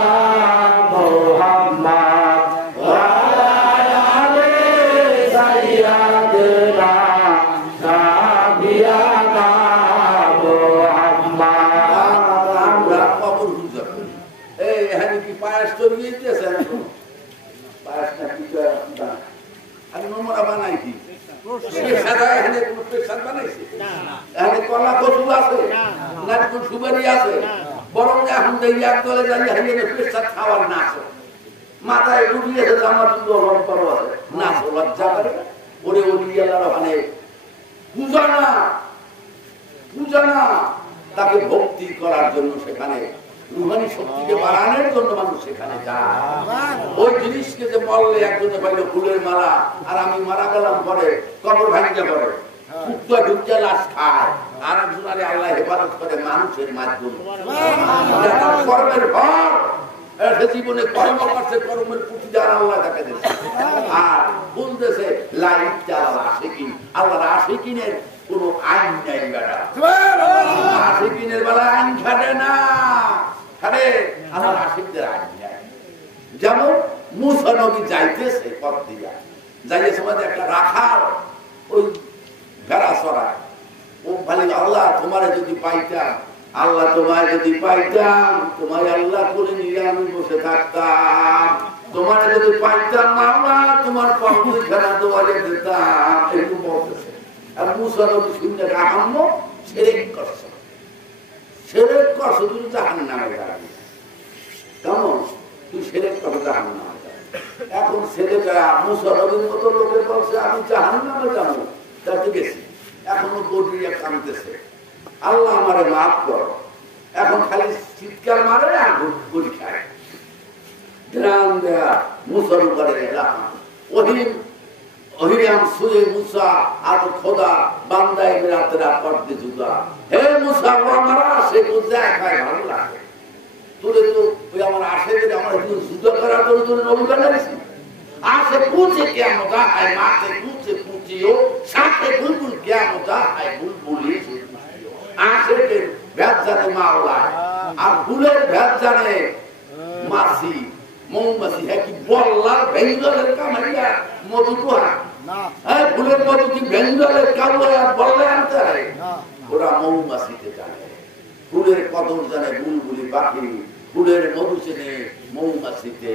মুহাম্মদ আলা আলি সাইয়্যিদিনা সাবিয়ানা মুহাম্মদ। আমরা কবর হুজুর এই এখানে কি পায়াস তৈরি হইতেছে পায়াস না কি আমি নোমরা বানাইছি এখানে কোনো পেশাদ বানাইছে এখানে কলা কচু আছে না কোন সুপারি আছে বরং এখন দেখি এক দলে জানিয়ে পেশাদ খাওয়ার না আছে মাথায় ডুবিয়েছে জামা তুলো করো আছে না লজ্জা করে ওরে ওলিয়ালার ওখানে পূজা না তাকে ভক্তি করার জন্য সেখানে রুহানি শক্তিকে বাড়ানোর জন্য মানুষ সেখানে যায় ওই জিনিসকে যে বললে একজনে পাইলো ফুলের মালা আর আমি মারা গেলাম পরে কবর ভাঙিতে করে কুত্তা ঢুকতে লাশ খায় আর একজন আরে আল্লাহ হেফাজত করে মানুষের মাধ্যমে কর্মের ফল সে জীবনে কর্ম করছে কর্মের পুঁথি দ্বারা আল্লাহ তাকে দিচ্ছে আর বলতেছে লাইট চালা আশিকিন আল্লাহর আশিকিনের কোন আইন নাই বেটা আশিকিনের বেলা আইন খাটে না খাটে আল্লাহর আশিকদের আইন নাই। যেমন মুসা নবী যাইতেছে পথ দিয়া যাইয়ে সময় একটা রাখাল ওই ভেড়া চড়ায় ও বলে আল্লাহ তোমারে যদি পাইতাম আল্লাহ তোমায় যদি পাইতাম তোমায় আল্লাহ করে নিলে আমি বসে থাকতাম তোমারে যদি পাইতাম না তোমার পাখি খেলা তোমারে দিতাম এরকম বলতেছে। আর মুসা নবী শুনতে আহম্ম সেরেক করছে তুমি জাহান্নামে যাবি কেমন তুই সেরেক করো জাহান্নামে যাবি। এখন ছেলেটা মুসা নবীর মতো লোকে বলছে আমি জাহান্নামে যাবো তাতে গেছি এখনো গড়িয়ে কাঁদতেছে আল্লাহ আমারে মাফ করো। এখন খালি চিৎকার মারে আর গুড়ি খায় গ্রাম দেয়া মুসার উপরে অহিরাম সুয়ে মুসা আর খোদা বান্দায় মেরাতেরা পড়তে জুদা হে মুসা ও আমারা সে বুঝা খায় ভালো লাগে তোরে তো ওই আমার আসে আমার যুদ্ধ করার জন্য তোর নবী বানাইছি आसे पूछे क्या होता है माँ से पूछे पूछियो साथे बुलबुल क्या होता है बुलबुली से पूछियो आसे के भेद जाने मावला और बुलेर भेद जाने मासी मौमासी है कि बोलला बेंगलेर का मरिया मधुकुआ है बुलेर मधु की बेंगलेर का वो यार बोलले आते है पूरा मौमासी के जाने बुलेर कदम जाने बुलबुली बाकी बुलेर मधु से ने मौमासी के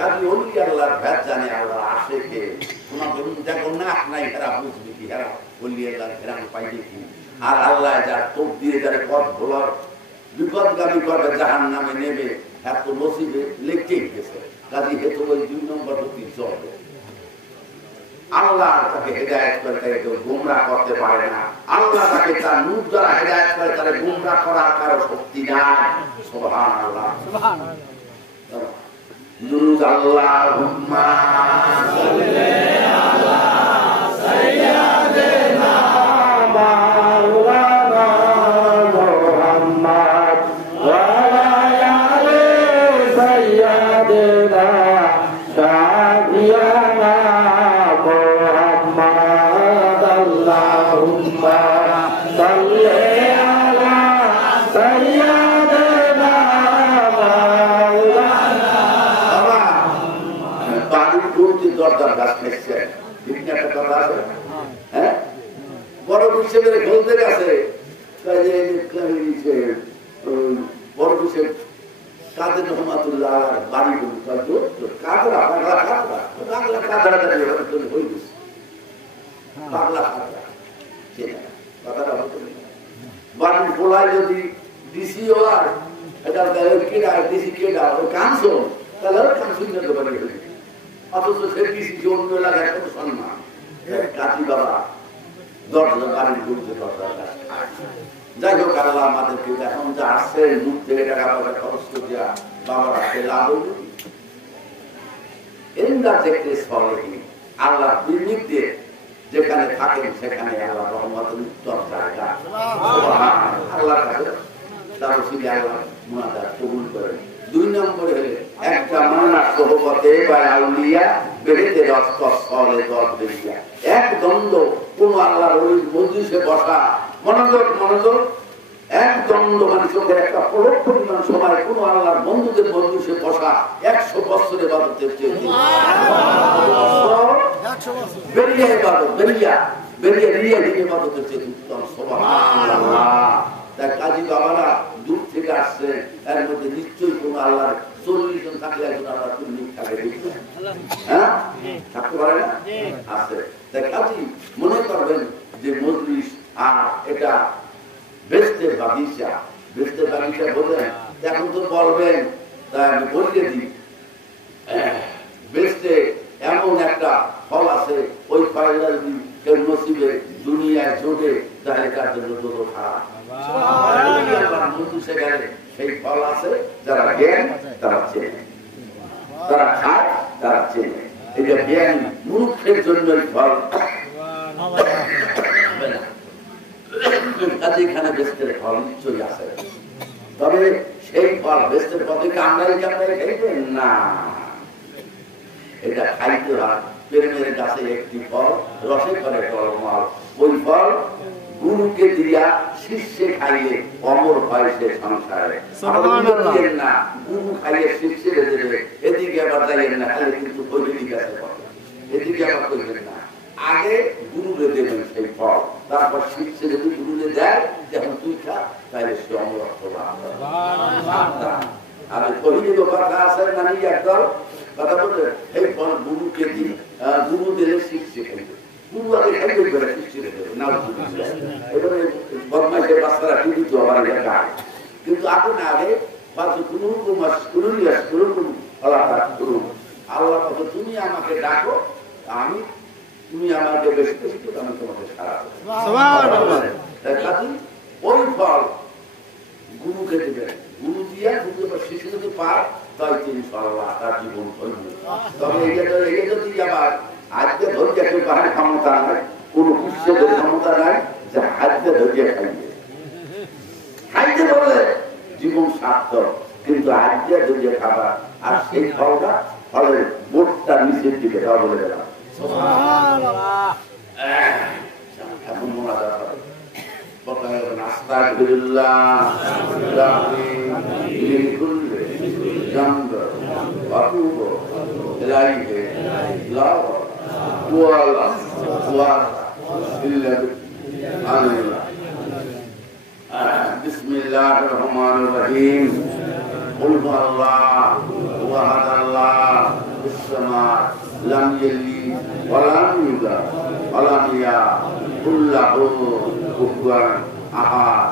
কাজী ওলি আল্লাহর ভেদ জানে আল্লাহ আসে কে তোমার বলুন দেখো না নাই হেরা বুঝবি কি হেরা ওলি আল্লাহর ফেরান পাইবে কি আর আল্লাহ যার তোপ দিয়ে যার পথ ভোলার বিপদগামী করবে জাহান্নামে নেবে এত নসিবে লেগেই গেছে কাজী হেতু ওই 2 নম্বর প্রতি চলবে আল্লাহ তাকে হেদায়েত করে তাকে কেউ গুমরাহ করতে পারে না আল্লাহ তাকে তার নূর দ্বারা হেদায়েত করে তাকে গুমরাহ করার কারো শক্তি নাই সুবহানাল্লাহ সুবহানাল্লাহ Nurut Allahumma salli ala sayyidina Maulana Muhammad wa ala ali sayyidina Shafi'ana Muhammad Allahumma salli ala sayyidina দরদার গাছ খেয়েছে একটা কথা আছে হ্যাঁ বড় হিসেবে খেলতে গেছে বড় হিসেবে কাদের রহমাতুল্লাহ বাড়ি কাদরা পাগলা কাদরা পাগলা কাদরা হয়ে গেছে পাগলা কাদরা কথাটা হতো বাড়ির পোলায় যদি ডিসিও আর এটা কেডা ডিসি কেডা কানসো তাহলে কানসো নিতে পারে অথচ সে কৃষি অন্য এলাকায় কোনো সম্মান কাজী বাবা দরজা বাড়ির ঘুরতে দরজার যাই হোক আল্লাহ আমাদেরকে এখন যা আসছে মুখ থেকে টাকা পয়সা খরচ করে বাবার হাতে লাভ আল্লাহ বিনিতে যেখানে থাকেন সেখানে আল্লাহ রহমতের উত্তম জায়গা আল্লাহ কাছে তার ওসিলে আল্লাহ মুনাজাত কবুল করেন 2 নম্বরে একটা মানা সোহবতে বা আউলিয়া বেরেতে রক্ত সলে দর বেরিয়া এক দ্বন্দ্ব কোন আল্লাহর ওই মজলিসে বসা মনোযোগ এক দ্বন্দ্ব মানে চোখের একটা পলক পরিমাণ সময় কোন আল্লাহর বন্ধুদের মজলিসে বসা 100 বছর ইবাদতের চেয়ে বেরিয়া ইবাদত বেরিয়া রিয়া ইবাদতের চেয়ে উত্তম সুবহানাল্লাহ তাই কাজী বাবারা দূর থেকে আসছে এর মধ্যে নিশ্চয়ই কোন আল্লাহর 40 জন থাকলে একজন আল্লাহ তুমি থাকে হ্যাঁ থাকতে পারে না আছে তাই কাজী মনে করবেন যে মজলিস আর এটা বেস্টের বাগিচা বোঝেন এখন তো বলবেন তাই আমি বলিয়ে দিই বেস্টে এমন একটা ফল আছে ওই ফলটা যদি কেউ নসিবে দুনিয়ায় জোটে তাহলে তার জন্য যত খারাপ সেই ফল আছে যারা জ্ঞান তারা চেনে তারা খায় তারা চেনে এই যে জ্ঞান মূর্খের জন্য ফল এখানে বেস্টের ফল নিশ্চয়ই আছে তবে সেই ফল বেস্টের পথে কামড়াই খাইবেন না এটা খাইতে হয় প্রেমের কাছে একটি ফল রসে করে ফলমল ওই ফল গুরুকে দিয়া শিষ্যে খাইয়ে অমর হয় সে সংসারে না গুরু খাইয়ে শিষ্যে দেবে এদিকে আবার যাইয়েন না খাইলে কিন্তু এদিকে আবার করবেন না আগে গুরুকে দেবেন সেই ফল তারপর শিষ্যে যদি গুরুকে দেয় যখন তুই খা তাহলে সে অমরত্ব লাভ আর কহিল কথা আছে মানে একদল কথা বলতে এই ফল গুরুকে দিই গুরু দিলে শিষ্যে খাইবে গুরু আগে খাইবে করে শিষ্যে দেবে না এবারে বদমাইশের বাচ্চারা টিভি তো আমার গায় কিন্তু আপনি আগে আল্লাহ তুমি আমাকে ডাকো আমি তুমি আমাকে বেশি বেশি আমি তোমাকে সারা ওই ফল গুরুকে দেবেন গুরু দিয়া শিশু যদি পায় তাই তিনি সরলা তার জীবন ধরবে তবে এই যদি আবার আজকে ধৈর্য কেউ পাহাড় ক্ষমতা নাই কোন বিশ্বের ক্ষমতা নাই যে আজকে ধৈর্য খাইবে বললে জীবন সার্থক কিন্তু আজকে যদি খাবার আর সেই খাওয়াটা ফলের বোটটা নিচের দিকে দেওয়া বলে গেলাম এখন মনে করা আস্তাগফিরুল্লাহ মিন কুল্লি যামব ওয়া আতুবু ইলাইহি লা ওয়ালা ইল্লা বিল্লাহ বিসমিল্লাহির রহমানির রহিম কুল হুয়াল্লাহু আহাদ আল্লাহুস সামাদ লাম ইয়ালিদ ওয়া লাম ইউলাদ ওয়া লাম ইয়াকুল লাহু কুফুয়ান আহাদ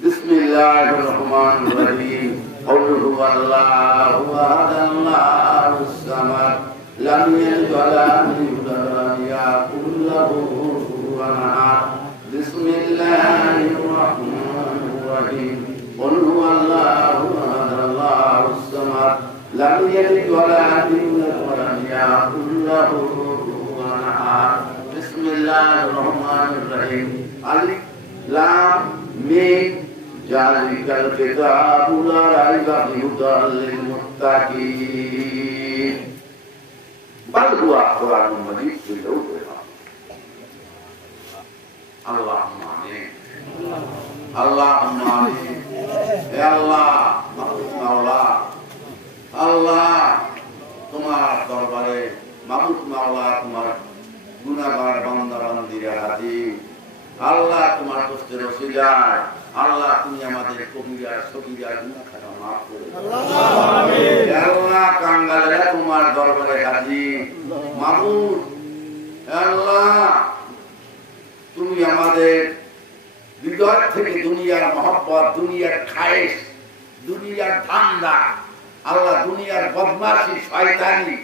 বিসমিল্লাহির রহমানির রহিম কুল হুয়াল্লাহু আহাদ আল্লাহুস সামাদ লাম ইয়ালিদ ওয়া লাম ইউলাদ ওয়া লাম ইয়াকুল লাহু কুফুয়ান আহাদ বিসমিল্লাহির রহমানির রহিম কুল হুয়াল্লাহু আহাদ আল্লাহুস সামাদ লাম ইয়ালিদ ওয়া লাম ইউলাদ ওয়া লাম ইয়াকুল লাহু কুফুয়ান আহাদ বিসমিল্লাহির রহমানির রহিম আলিফ লাম মিম যালিকাল কিতাবু লা রাইবা ফীহি হুদাল লিল মুত্তাকিন বাল হুয়া কুরআনুম মাজিদ আল্লাহুম্মা আমিন আল্লাহুম্মা আমিন হে আল্লাহ মাওলা আল্লাহ তোমার দরবারে মাবুদ মাওলা তোমার গুনাহগার বান্দা বান্দীরা হাজির আল্লাহ তোমার কষ্টের ওসিলায় আল্লাহ তুমি আমাদের কবিরা সগীরা গুনাহ খাতা maaf করে দাও আমিন আল্লাহ কাঙ্গালেরা তোমার দরবারে হাজির মাবুদ আল্লাহ তুমি আমাদের হৃদয় থেকে দুনিয়ার মহব্বত দুনিয়ার খায়েশ দুনিয়ার ধান্দা আল্লাহ দুনিয়ার বদমাশি শয়তানি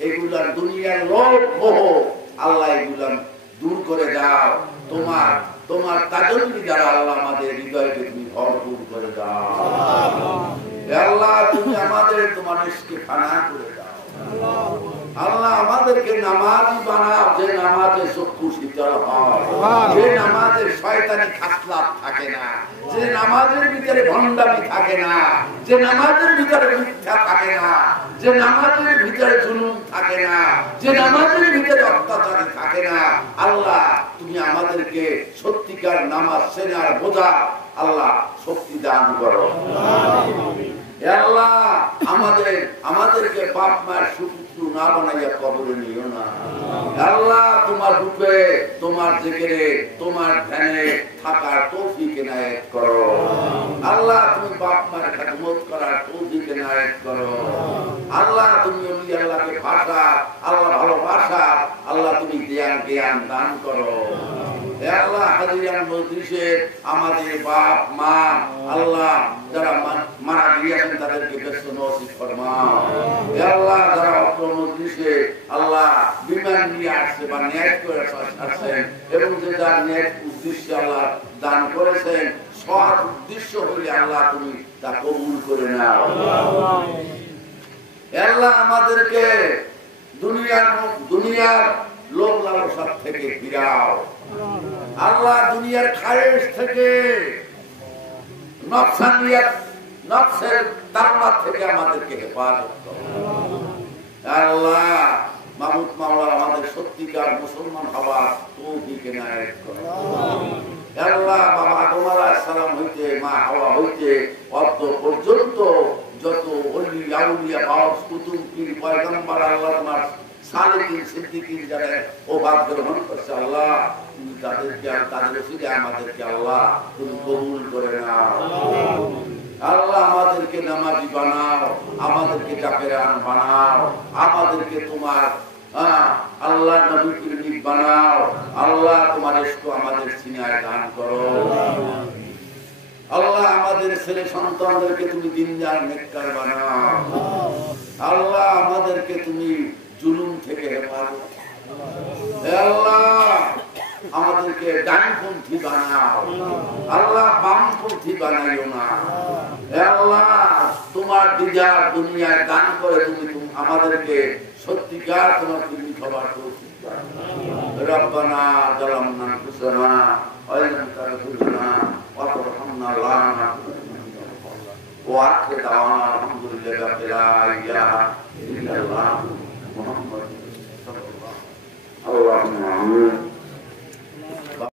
এগুলার দুনিয়ার লোভ মোহ আল্লাহ এগুলা দূর করে দাও তোমার তোমার তাজল্লি দ্বারা আল্লাহ আমাদের হৃদয়কে তুমি ভরপুর করে দাও আল্লাহ তুমি আমাদের তোমার ইশকে ফানা করে দাও আল্লাহ আমাদেরকে নামাজি বানাও যে নামাজে চক্ষু শীতল হয় যে নামাজের শয়তানি খাসলাত থাকে না যে নামাজের ভিতরে ভণ্ডামি থাকে না যে নামাজের ভিতরে মিথ্যা থাকে না যে নামাজের ভিতরে জুলুম থাকে না যে নামাজের ভিতরে অত্যাচার থাকে না আল্লাহ তুমি আমাদেরকে সত্যিকার নামাজ সেনার বোঝা আল্লাহ শক্তি দান করো আল্লাহ আমাদেরকে বাপ মায়ের সুপুত্র না বানাইয়া কবরে নিও না আল্লাহ তোমার রূপে তোমার জিকিরে তোমার ধ্যানে থাকার তৌফিক এনায়েত করো আল্লাহ তুমি বাপ মায়ের খেদমত করার তৌফিক এনায়েত করো আল্লাহ তুমি ওলি আল্লাহকে ভাষা আল্লাহ ভালোবাসা আল্লাহ তুমি জ্ঞান দান করো আল্লাহ হাজিরান মজলিসে আমাদের বাপ মা আল্লাহ যারা মারা গিয়েছেন তাদেরকে ব্যস্ত নসিব ফরমাও আল্লাহ যারা অত্র মজলিসে আল্লাহ বিমান নিয়ে আসছে বা ন্যায় করে আসছেন এবং যে যার ন্যায় উদ্দেশ্যে আল্লাহ দান করেছেন সৎ উদ্দেশ্য হলে আল্লাহ তুমি তা কবুল করে নাও আল্লাহ আমাদেরকে দুনিয়ার লোভ লালসা থেকে ফিরাও আল্লাহ দুনিয়ার খায়েশ থেকে নফসের তাড়না থেকে আমাদেরকে হেফাজত করো আল্লাহ মাবুদ মাওলা আমাদের সত্যিকার মুসলমান হওয়ার তৌফিক এনায়েত করো আল্লাহ বাবা আদম আলাইহিস সালাম হইতে মা হাওয়া হইতে অদ্য পর্যন্ত যত ওলি আউলিয়া গাউস কুতুব পীর পয়গম্বর আল্লাহ তোমার সালেকিন সিদ্দিকিন যারা ওবাদ গ্রহণ করছে আল্লাহ তুমি তাদেরকে আর তাদের ওসিলে আমাদেরকে আল্লাহ তুমি কবুল করে নাও আল্লাহ আমাদেরকে নামাজি বানাও আমাদেরকে জাকেরান বানাও আমাদেরকে তোমার আল্লাহ নবী প্রেমিক বানাও আল্লাহ তোমার ইশক আমাদের সিনায় দান করো আল্লাহ আমাদের ছেলে সন্তানদেরকে তুমি দিনদার নেককার বানাও আল্লাহ আমাদেরকে তুমি জুলুম থেকে হেফাজত আল্লাহ আমাদেরকে ডানপন্থী বানাও আল্লাহ বামপন্থী বানাইও না আল্লাহ তোমার দিদার দুনিয়ায় দান করে তুমি আমাদেরকে সত্যিকার তোমার প্রেমিক হবার তৌফিক দাও রব্বানা যালামনা আনফুসানা ওয়া ইন তাগফির লানা ওয়া তারহামনা লা নাকুনা ওয়া আখিরু দাওয়ানা আলহামদুলিল্লাহি রাব্বিল আলামিন।